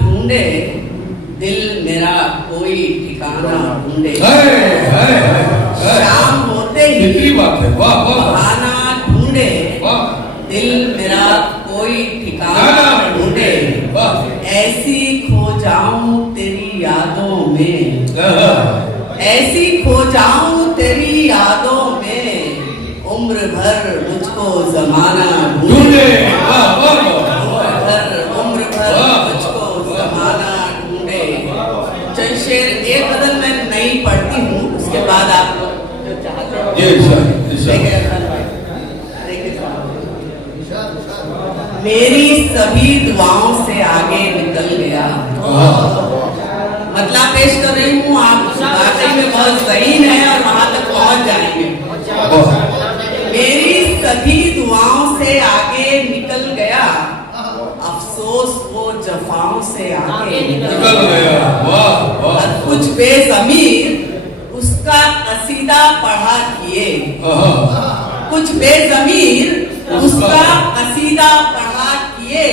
ढूंढे, दिल मेरा कोई ठिकाना ढूंढे। शाम होते ही बहाना ढूंढे, दिल मेरा कोई ठिकाना ढूंढे, ऐसी खो जाऊं तेरी यादों में, ऐसी खो जाऊं तेरी यादों में, उम्र भर मुझको जमाना ढूंढे, उम्र भर मुझको जमाना ढूंढे। चल शेर एक गजल मैं नहीं पढ़ती हूँ, उसके बाद आप लोग जो चाहते हो मेरी सभी दुआओं से आगे निकल गया। मतलब पेश कर रही हूँ, आप वाकई में बहुत ज़हीन है और वहां तक कसीदा पढ़ा किए, कुछ बेजमीर उसका कसीदा पढ़ा किए,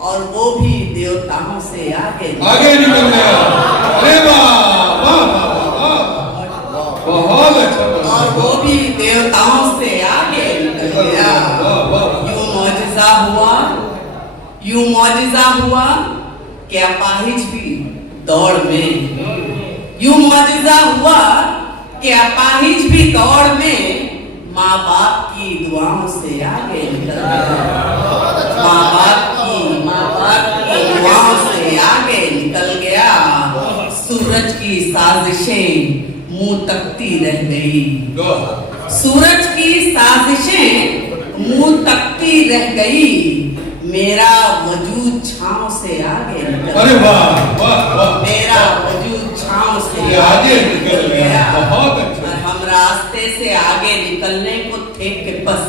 और वो भी देवताओं से आगे निकल गया। अरे वाह वाह वाह, बहुत अच्छा। और वो भी देवताओं से आगे निकल गया। यूं मौजिजा हुआ कि अपाहिज भी दौड़ में, यूं मौजिजा हुआ कि अपाहिज भी दौड़ में माँ बाप की दुआओं से आगे निकल गया। माँ बाप की दुआओं से आगे निकल गया। सूरज की साजिशें मुंह तकती रह गई, सूरज की साजिशें मुंह तकती रह गई। मेरा वजूद छांव से आगे निकल गया। अरे वाह वाह वाह, मेरा वजूद छांव से आगे निकल गया। बहुत अच्छा। और हम रास्ते से आगे निकलने को थे के बस,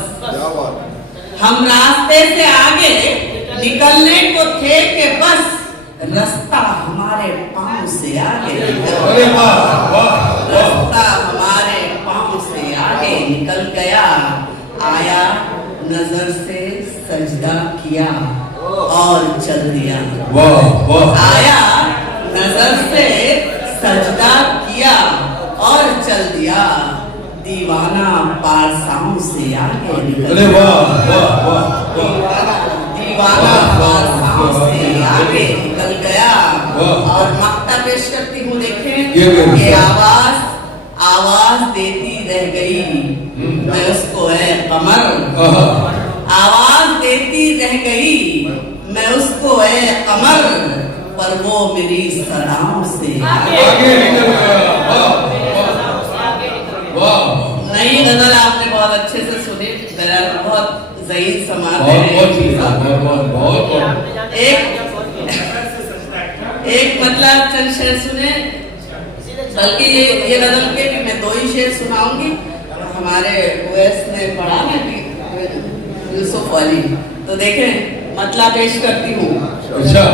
हम रास्ते से आगे निकलने को थे के बस, रास्ता हमारे पांव से आगे निकल अरे वाह वाह, रास्ता हमारे पांव से आगे निकल गया। आया नजर से सजदा किया और चल दिया। वाह वाह, आया नजर से सजदा किया और चल दिया। दीवाना पारसाओं से आगे निकल अरे वाह वाह वाह, दीवाना पारसाओं से आगे निकल गया। और मक्ता पेश करती हूँ, देखें ये आवाज देती रह गई मैं उसको, है कमर आवाज देती रह गई मैं उसको, है कमर, पर वो मेरी सदाओं से आगे निकल गया। वाह, नई गजल आपने बहुत अच्छे से सुनी, बहुत ज़हीन समात है। एक मतलब चंद शेर सुने, बल्कि ये गजल के भी मैं 2 ही शेर सुनाऊंगी। हमारे ओएस ने पढ़ा ना यूसुफ अली, तो देखें मतलब पेश करती हूँ। अच्छा,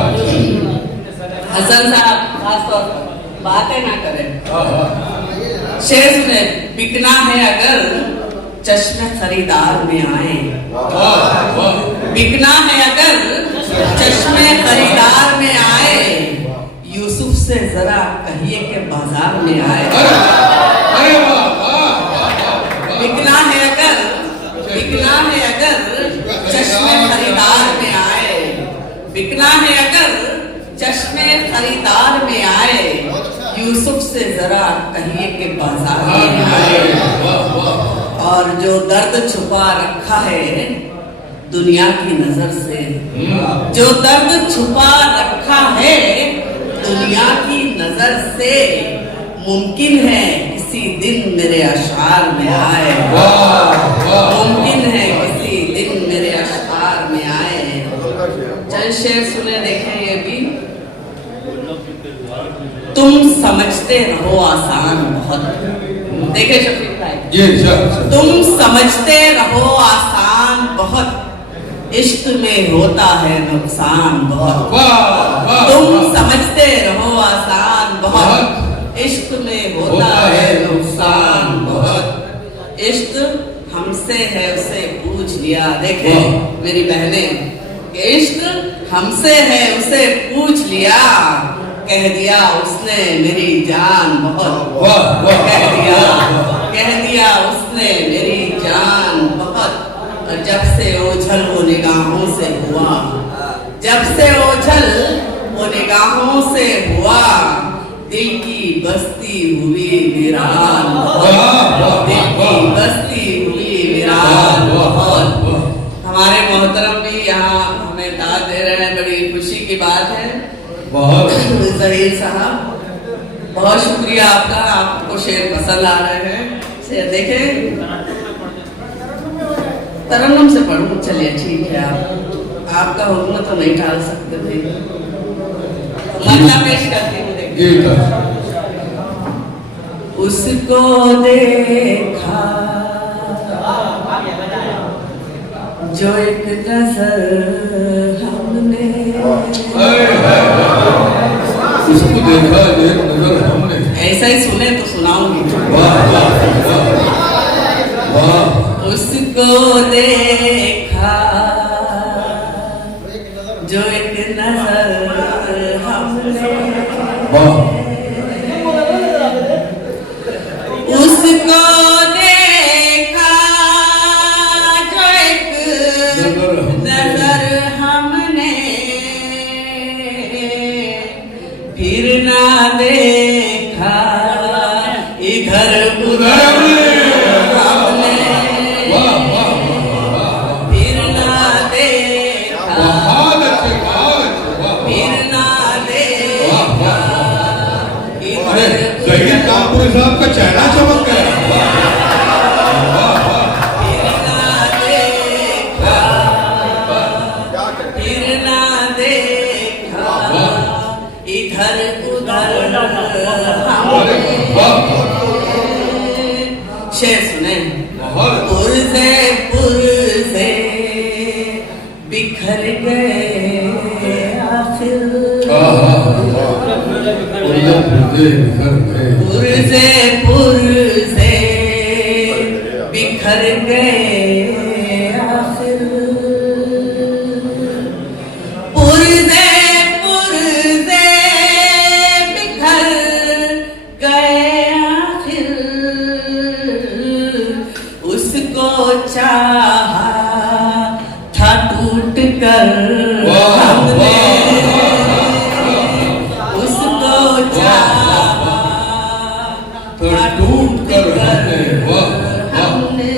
हसन साहब खास तौर पर बातें ना करें। शेर सुने, बिकना है अगर चश्मे खरीदार में आए, बिकना है अगर चश्मे खरीदार में आए, यूसुफ से जरा कहिए के बाजार में आए। बिकना है अगर चश्मे खरीदार में आए, बिकना है अगर चश्मे खरीदार में आए, यूसुफ से जरा कहिए के बाजार में आए। और जो दर्द छुपा रखा है दुनिया की नजर से, जो दर्द छुपा रखा है दुनिया की नजर से, मुमकिन है किसी दिन मेरे अशार में आए, मुमकिन है किसी दिन मेरे अशार में आए। चल शेर सुने, देखें ये भी। तुम समझते रहो आसान बहुत, देखे शफीक भाई, तुम समझते रहो आसान बहुत, इश्क में होता है नुकसान बहुत। तुम समझते रहो आसान बहुत, इश्क में होता है नुकसान बहुत। इश्क हमसे है उसे पूछ लिया, देखे मेरी बहनें, इश्क हमसे है उसे पूछ लिया, कह दिया उसने मेरी जान बहुत, कह दिया उसने मेरी जान बहुत। और जब से ओझल वो निगाहों से हुआ, जब से ओझल वो निगाहों से हुआ, दिल की बस्ती हुई वीरान बहुत, दिल की बस्ती हुई वीरान बहुत। हमारे मोहतरम भी यहाँ हमें दाद दे रहे हैं, बड़ी खुशी की बात है। बहुत ज़हीर साहब, बहुत शुक्रिया आपका, आपको शेर पसंद आ रहे हैं। शेर देखें, तरन्नुम से पढ़ूं, चलिए ठीक है, आपका हुक्म तो नहीं टाल सकते थे। मतलब पेश करती हूँ, देखिए। उसको देखा जो एक नजर हमने, उसको देखा एक नजर नजर हमने ऐसा ही सुने तो सुनाऊंगी। वाह वाह वाह, उसको देखा जो एक नजर हमने, उसको देखा जो एक नजर हमने, फिर ना देखा इधर उधर हमने, फिर ना देखा, फिर ना देखा इधर जहीर कानपुरी साहब का चेहरा चमक गया। फिर ना देखा, फिर ना देखा इधर उधर हमने। शेर सुने। पुरज़े पुरज़े बिखर गए आखिर, पुरज़े पुरज़े बिखर गए आखिर, पुरज़े पुरज़े बिखर गए आखिर, उसको चाहा था टूट कर हमने, उसको चाहा था टूट कर हमने।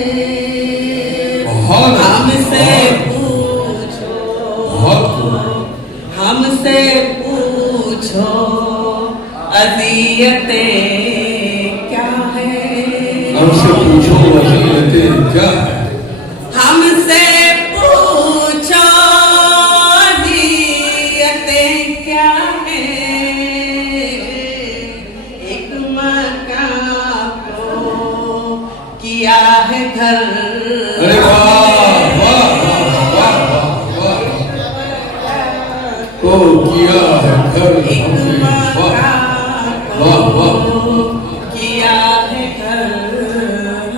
हमसे पूछो, हमसे पूछो अज़ियतें क्या है, हमसे पूछो अज़ियतें क्या है, हमसे पूछो अज़ियतें क्या है। एक मकान को किया है घर, अरे वाह वाह वाह वाह, को किया है घर एक हमने, मकान वाह वाह, को किया है घर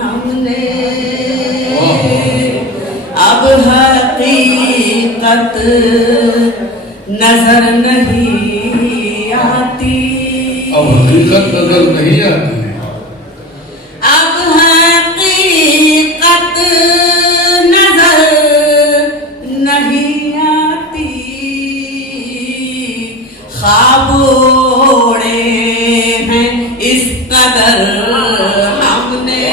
हमने। अब हकीकत नजर नहीं आती, अब हकीकत नजर नहीं आती, अब हकीकत नजर नहीं आती। ख्वाब ओढ़े हैं इस कदर हमने,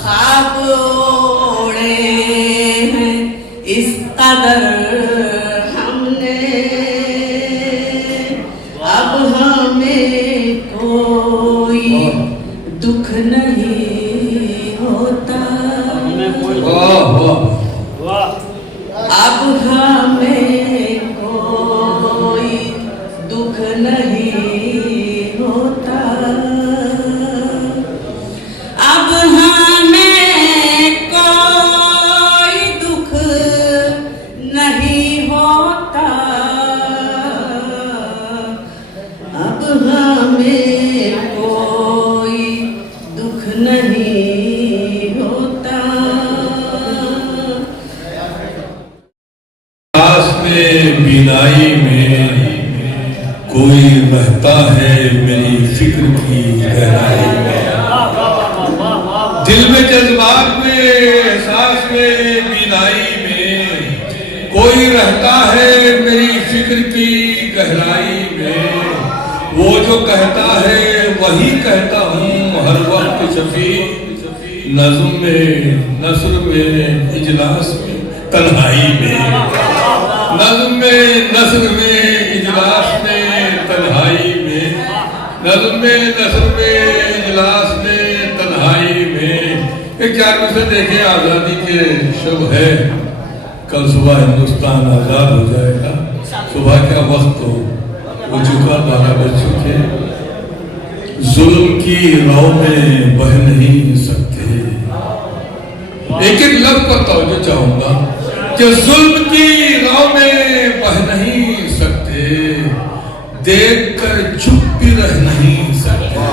ख्वाब ओढ़े हैं इस कदर हमने। अब हमें कोई दुख नहीं होता, वाह वाह, अब हमें कोई दुख नहीं होता, अब हमें कोई दुख नहीं होता, अब हमें कोई दुख नहीं होता। पास में बिनाई में कोई रहता है मेरी फिक्र की गहराई में, दिल में जज्बात में एहसास में बिनाई में कोई रहता है मेरी फिक्र की गहराई में। वो जो कहता है वही कहता हूँ हर वक्त शफी, नज़्म में नस्र में इजलास में तन्हाई में, नज़्म में नस्र में इजलास में तन्हाई में, नज़्म में नस्र में इजलास में तन्हाई में। एक जानवर से देखे आज़ादी के शब है, कल सुबह हिंदुस्तान आज़ाद हो जाएगा। सुबह का वक्त हो, वो झुका 12 बज चुके, जुल्म की राह में बह नहीं सकते। एक एक लफ्ज़ पर तवज्जो चाहूंगा कि जुल्म की राह में बह नहीं सकते, देखकर चुप भी रह नहीं सकते,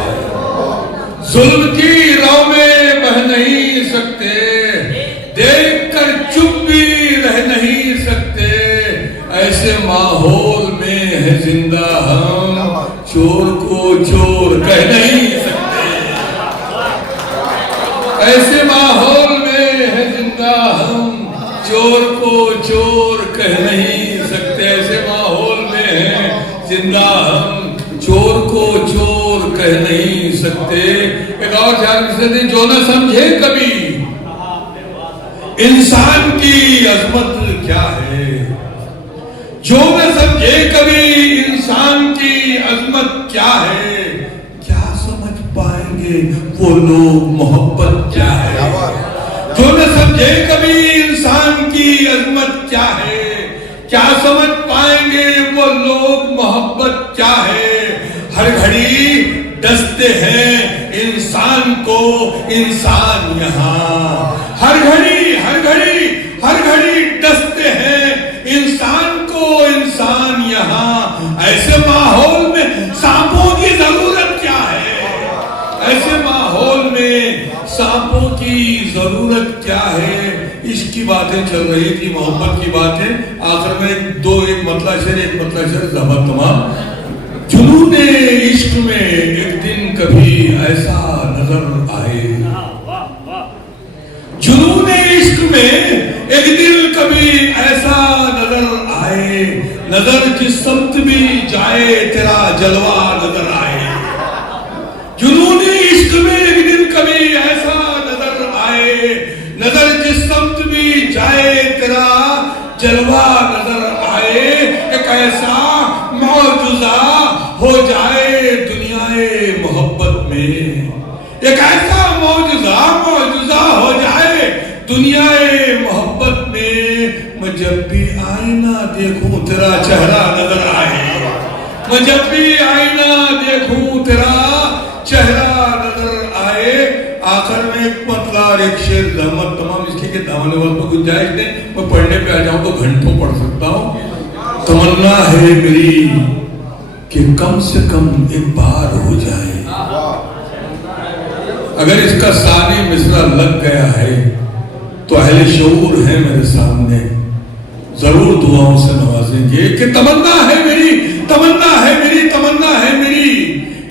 जुल्म की राह में बह नहीं सकते, देखकर चुप भी रह नहीं सकते। ऐसे माहौल में है जिंदा हम, चोर को चोर कह नहीं सकते। ऐसे माहौल में है जिंदा हम, चोर को चोर कह नहीं सकते। ऐसे माहौल में है जिंदा हम, चोर को चोर कह नहीं सकते। एक और ध्यान से, जो न समझे कभी इंसान की अजमत क्या है, जो न समझे कभी इंसान की अजमत क्या है, क्या समझ पाएंगे वो लोग मोहब्बत क्या है। जो न समझे कभी इंसान की अजमत क्या है, क्या समझ पाएंगे वो लोग मोहब्बत क्या है। हर घड़ी डसते हैं इंसान को इंसान यहाँ, हर घड़ी डसते हैं इंसान को इंसान यहाँ। ऐसे माहौल में सांपों की जरूरत क्या है, ऐसे माहौल में सांपों की जरूरत क्या है। इश्क की बातें चल रही थी, मोहब्बत की बातें। आखिर में एक मतला शेर जबर तमाम। जुनून इश्क में एक दिन कभी ऐसा नजर आए, जुनून इश्क में एक दिन कभी ऐसा नजर आए, नजर जिस समत भी जाए तेरा जलवा नजर आए। जुनून इश्क में एक दिन कभी ऐसा नजर आए, नजर जिस समत भी जाए तेरा जलवा नजर आए। एक ऐसा मौजूदा हो जाए दुनियाए मोहब्बत में, एक ऐसा मौजूदा हो जाए दुनियाए मोहब्बत में। मैं जब भी आईना देखूं तेरा चेहरा नजर आए, मैं जब भी आईना देखूं तेरा चेहरा नजर आए। आखिर में एक मतला एक शेर रहमत तमाम इसके के दामन वाल को गुंजाइश नहीं, मैं पढ़ने पे आ जाऊं तो घंटों पढ़ सकता हूं। तमन्ना है मेरी कि कम से कम एक बार हो जाए। अगर इसका सानी मिसरा लग गया है तो अहले शऊर है मेरे सामने, जरूर दुआओं से नवाजेंगे कि तमन्ना है मेरी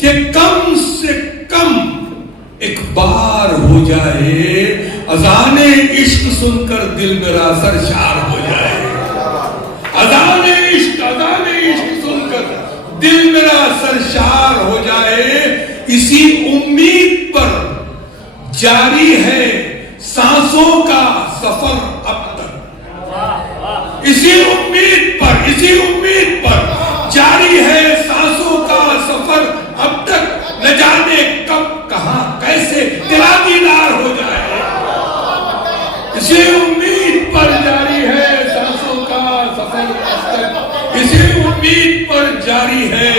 कि कम से कम एक बार हो जाए। अजाने इश्क सुनकर दिल मेरा सरशार हो जाए, अजाने इश्क सुनकर दिल मेरा सरशार हो जाए। इसी उम्मीद पर जारी है सांसों का सफर अब तक, इसी उम्मीद पर जारी है सांसों का सफर अब तक। न जाने कब कहां कैसे तेरा दीदार हो जाए, इसी उम्मीद पर जारी है सांसों का सफर अब तक, इसी उम्मीद पर जारी है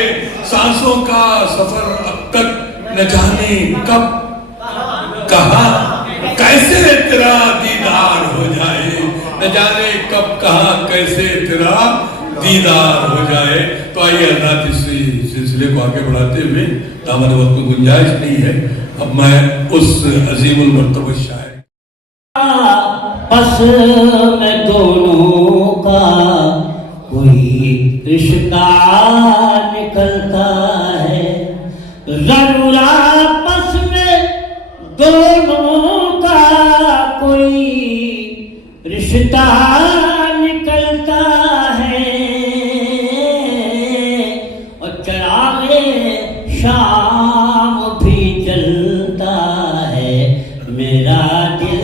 सांसों का सफर अब तक। न जाने कब कहां कैसे तेरा दीदार हो जाए, न जाने कब कहां कैसे तेरा दीदार हो जाए। तो आइए अल्लाह इस सिलसिले को आगे बढ़ाते हुए, दामन वक्त को गुंजाइश नहीं है, अब मैं उस अजीमुल मर्तबा शायर पस में दोनों का कोई रिश्ता निकलता है, जरूर आपस में दोनों का कोई रिश्ता निकलता है। और चरागे शाम भी जलता है, मेरा दिल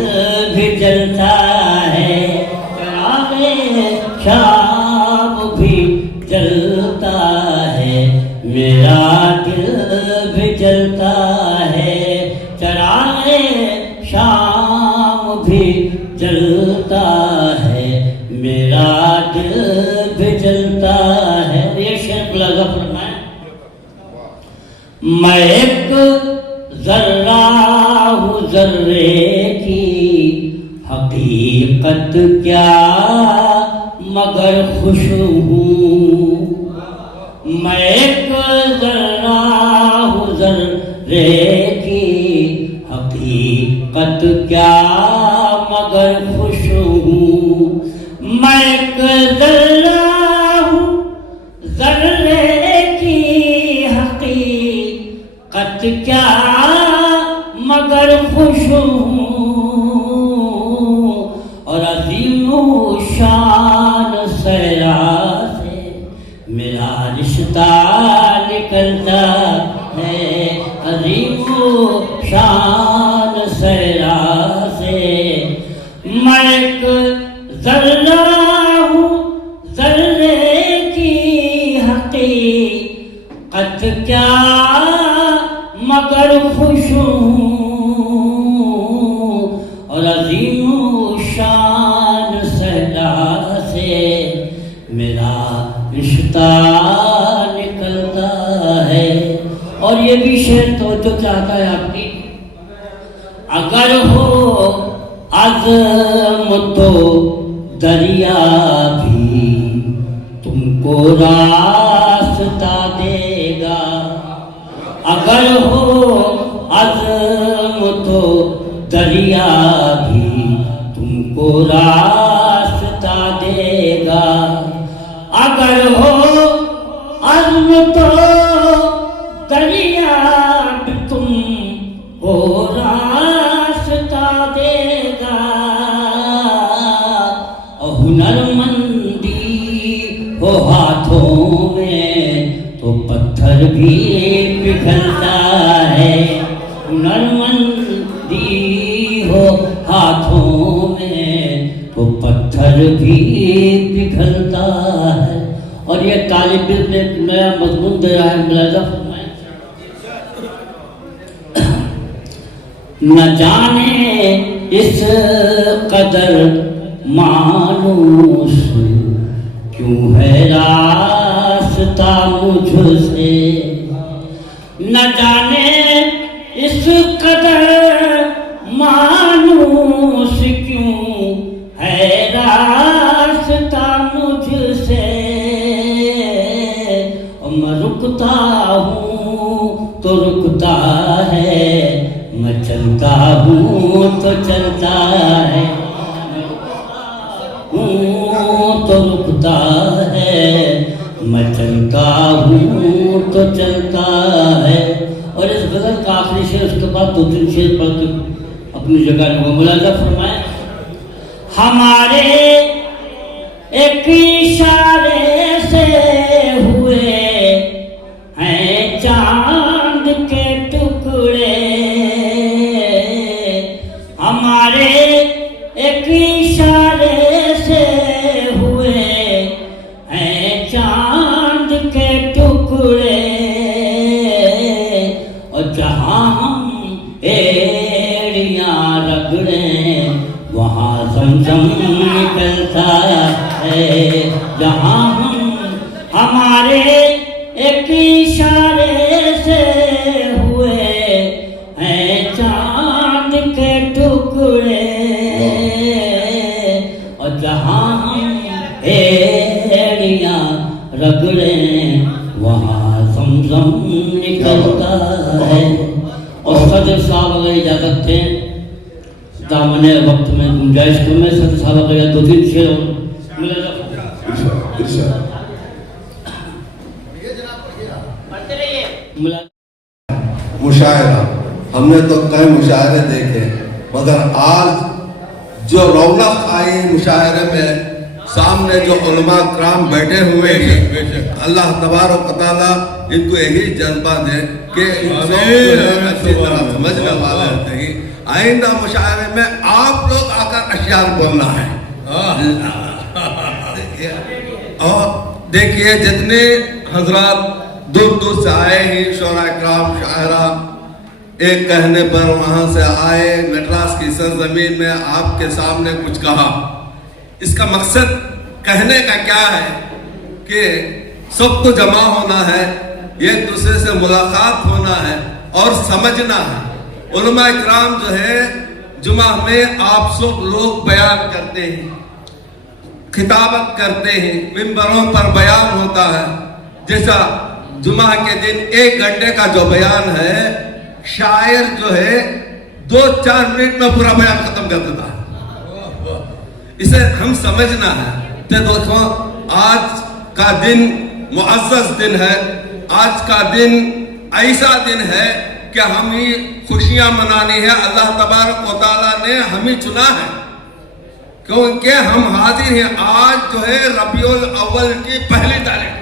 भी जलता है। चरागे शाम भी जलता है, मेरा दिल भी जलता है। चरागे शाम भी जलता है, मेरा दिल भी जलता है। ये शेर लगा फरमाया, मैं एक जर्रा हूँ जर्रे की, हकीकत क्या मगर खुश हूँ। मैं एक हकीकत क्या मगर खुश हूँ मैं एक ज़र्रा हूँ ज़र्रे की हकीकत क्या मगर खुश हूँ और अज़ीमो शान सहरा से मेरा रिश्ता निकलता है अज़ीमो शान सहरा से मैं एक ज़र्रा हूँ ज़र्रे की हकीकत क्या मगर खुश हूँ और अज़ीमो शान सहरा से मेरा रिश्ता निकलता है। और ये भी शेर तो जो चाहता है आपकी, अगर हो अज़्म तो दरिया भी तुमको रास्ता देगा, अगर हो अज़्म तो दरिया भी तुमको रास्ता देगा, अगर हो अज़्म तो दरिया भी तुमको रास्ता देगा। और हुनरमंदी हो हाथों में तो पत्थर भी पिघलता है, हुनरमंदी हो हाथों में तो पत्थर भी पिघलता है। और ये तालिब इल्म एक नया मज़मून दे रहा है, मुलाज़ा फरमाएं। न जाने इस कदर मानूस क्यों है रास्ता मुझसे, न जाने इस कदर मानूस क्यों है रास्ता मुझसे। और मैं रुकता हूँ तो रुकता है, मैं चलता हूँ तो चलता है, तो रुकता है, मैं चलता हूँ तो चलता है। और इस गज़ल का आखिरी शेर, उसके बाद 2-3 शेर पढ़ के अपनी जगह लूँगा। मुलाज़ा फरमाएं। हमारे एक इशारे से हुए हैं चांद के टुकड़े, हमारे एक इशारे से हुए हैं चांद के टुकड़े। और जहाँ हम एड़ियाँ रगड़ें वहाँ ज़मज़म निकलता है, जहाँ हम हमारे एक इशारे से हुए हैं चांद के टुकड़े। और जहाँ हम एड़ियाँ रगड़ें वहाँ ज़मज़म निकलता है। और सदर साहब अगर इजाज़त दें दामने वक्त में गुंजाइश तो मैं सदर साहब अगर 2-3 शेर मुशायरा, हमने तो कई मुशायरे देखे, मगर आज जो रौनक आई मुशायरे में, सामने जो उलमा कराम बैठे हुए हैं, अल्लाह तबारक व तआला इनको यही जज्बा दे कि अच्छी तरह समझने वाले नहीं। आइंदा मुशायरे में आप लोग आकर अशियार बोलना है। और देखिए जितने हजरात दूर दूर से आए हैं, शोरा कराम शायरा, एक कहने पर वहां से आए, मद्रास की सरजमीन में आपके सामने कुछ कहा। इसका मकसद कहने का क्या है कि सबको जमा होना है, एक दूसरे से मुलाकात होना है और समझना है। उलमा इकराम जो है जुमा में आप सब लोग बयान करते हैं, खिताबत करते हैं, मिंबरों पर बयान होता है। जैसा जुमा के दिन 1 घंटे का जो बयान है, शायर जो है 2-4 मिनट में पूरा बयान खत्म कर देता है। इसे हम समझना है। तो दोस्तों, आज का दिन मुअज़्ज़ज़ दिन है। आज का दिन ऐसा दिन है कि हमें खुशियां मनानी है। अल्लाह तबारक व तआला ने हमें चुना है, क्योंकि हम हाजिर हैं। आज जो है रबीउल अव्वल की पहली तारीख,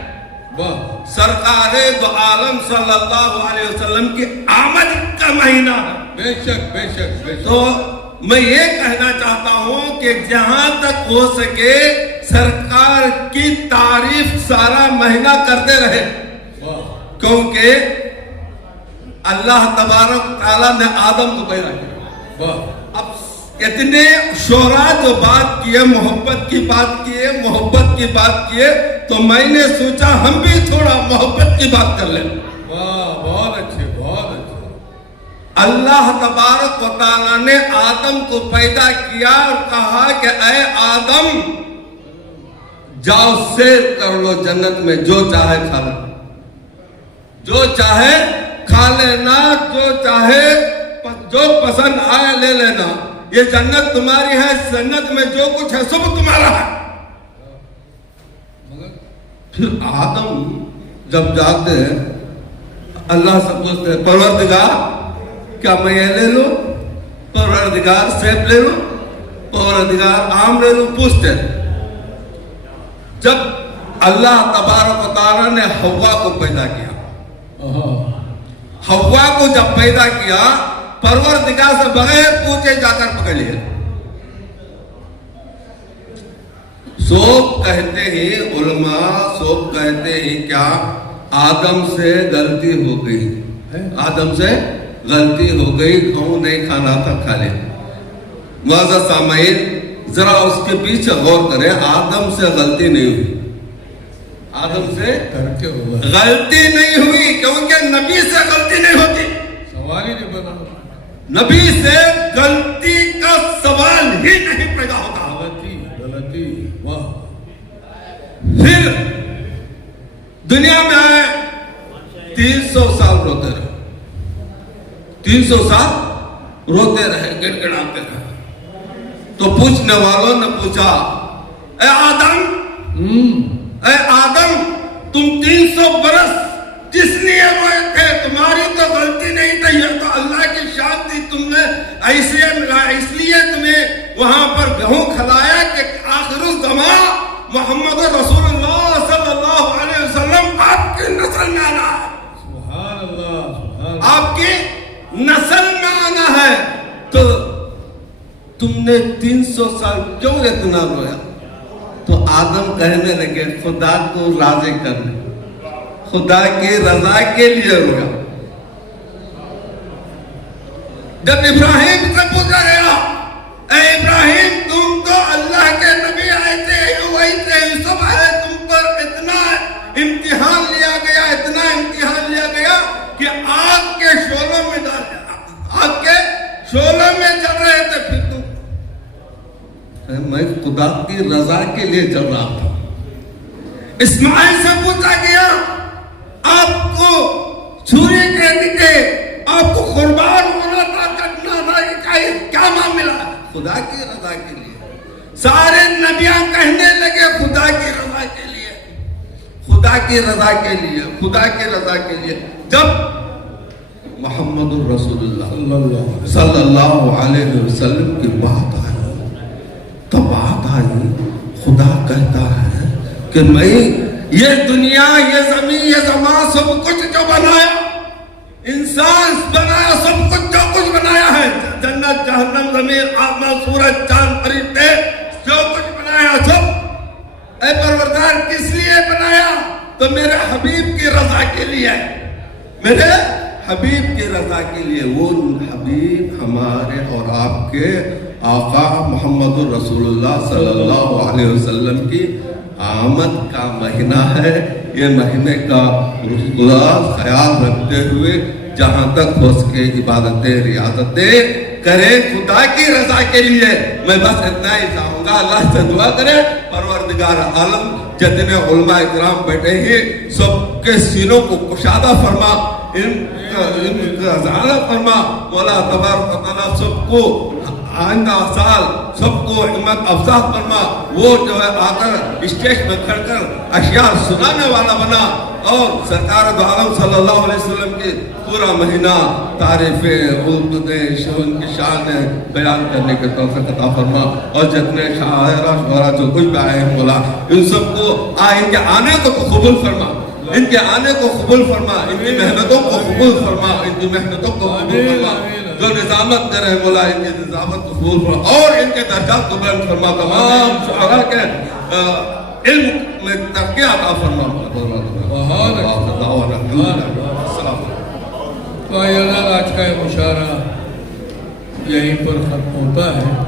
सरकारे दो आलम सल्लल्लाहु अलैहि वसल्लम की आमद का महीना है। बेशक बेशक बेशक। तो मैं ये कहना चाहता हूं कि जहां तक हो सके सरकार की तारीफ सारा महीना करते रहे, क्योंकि अल्लाह तबारक तआला ने आदम को पैदा किया। अब इतने शोरा जो बात किए, मोहब्बत की बात किए, मोहब्बत की बात किए, तो मैंने सोचा हम भी थोड़ा मोहब्बत की बात कर लें। वाह, बहुत अच्छे, बहुत अच्छे। अल्लाह तबारक व तआला ने आदम को पैदा किया और कहा कि ऐ आदम, जाओ सैर कर लो जन्नत में, जो चाहे खा लो, जो चाहे खा लेना, जो चाहे जो पसंद आए ले लेना। ये जन्नत तुम्हारी है, जन्नत में जो कुछ है सब तुम्हारा है। फिर आदम जब जाते हैं, अल्लाह से पूछते हैं, परवरदिगार क्या मैं ये ले लूं? परवरदिगार सेब ले लूं? परवरदिगार आम ले लूं? पूछते हैं। जब अल्लाह तबारक व तआला ने हव्वा को पैदा किया, हव्वा को जब पैदा किया, परवरदिगार से बगैर पूछे जाकर पकड़ लिया। सोब कहते हैं उलमा, सोब कहते हैं क्या आदम से गलती हो गई, आदम से गलती हो गई, खाऊं नहीं खाना था खा ले। मुअज़्ज़ज़ सामईन, जरा उसके पीछे गौर करें। आदम से गलती नहीं हुई, आदम से गलती नहीं हुई, क्योंकि नबी से गलती नहीं होती, सवाल ही नहीं बना। नबी से गलती का सवाल ही नहीं पैदा होता। गलती गलती, वाह। फिर दुनिया में आए, 300 साल रोते रहे, 300 साल रोते रहे, गिड़गिड़ाते रहे। तो पूछने वालों ने पूछा, ए आदम, ए आदम, तुम 300 बरस जिस लिए रोए थे, तुम्हारी तो गलती नहीं थी, ये तो अल्लाह की शान थी, तुमने ऐसे मिला, इसलिए तुम्हें वहां पर गेहूं खिलाया कि आखिरुल ज़मां मोहम्मद रसूलुल्लाह सल्लल्लाहु अलैहि वसल्लम आपकी नस्ल में आना है। सुभान अल्लाह, सुभान अल्लाह। आपकी नस्ल में आना है, तो तुमने 300 साल क्यों इतना रोया? तो आदम कहने लगे, खुदा को राजी करने, खुदा की रजा के लिए रोया। जब इब्राहिम से पूछा गया, ए इब्राहिम, तुम तो अल्लाह के नबी आए थे, यूसुफ आए, तुम पर इतना इम्तिहान लिया गया, इतना इम्तिहान लिया गया कि आग के शोलों में डाल दिया, आग के शोलों में जल रहे थे, फिर तुम? मैं खुदा की रजा के लिए जल रहा था। इस्माइल से पूछा गया, आपको सूर्य के नीचे आपको कुर्बान होना था, कटना था, क्या मामला? खुदा की रजा के लिए। सारे नबियां कहने लगे खुदा की रजा के लिए, खुदा की रजा के लिए, खुदा की रजा के लिए। जब मोहम्मद रसूलुल्लाह सल्लल्लाहु अलैहि वसल्लम की बात आई, तो बात आई, खुदा कहता है कि मैं ये दुनिया, ये जमीन, ये जमान, सब कुछ जो बनाया, इंसान बनाया, सब कुछ जो कुछ बनाया है, जन्नत, जहन्नम, जमीन, आसमान, सूरज, चांद, फरिश्ते, जो कुछ बनाया सब ऐ परवरदिगार किस लिए बनाया? तो मेरे हबीब की रजा के लिए, मेरे हबीब की रजा के लिए। वो हबीब हमारे और आपके आका मोहम्मद रसूलुल्लाह सल्लल्लाहु अलैहि वसल्लम की आमद का महीना है। ये महीने का खुदा ख्याल रखते हुए जहां तक हो सके इबादतें, रियादतें करें खुदा की रजा के लिए। मैं बस इतना ही चाहूंगा, अल्लाह से दुआ करें, परवरदिगार आलम जितने उलमा इकराम बैठे हैं सबके सीनों को कुशादा फरमा, इनका ज़्यादा फरमा मौला तबारक व तआला सबको आइंदा साल सबको हिम्मत अफजा फरमा। वो जो है आकर स्टेज में खड़कर अशियार सुनाने वाला बना और सरकार दो आलम सल्लल्लाहु अलैहि वसल्लम के पूरा महीना तारीफ़ें उनकी शान बयान करने के तौफीक अता फरमा। और जितने शायरा शुरा जो कुछ भी आए हैं मौला इन सबको इनके आने को कबूल फरमा, इनके आने को कबूल फरमा, इनकी मेहनतों को कबूल फरमा, इनकी मेहनतों को कबूल फरमा। जो निजामत करे मौला इनकी निजामत को कबूल फरमा और इनके दर्जात को बुलंद फरमा। तमाम शुअरा के इल्म में तरक्की अता फरमा। तो आज का मुशायरा यहीं पर खत्म होता है।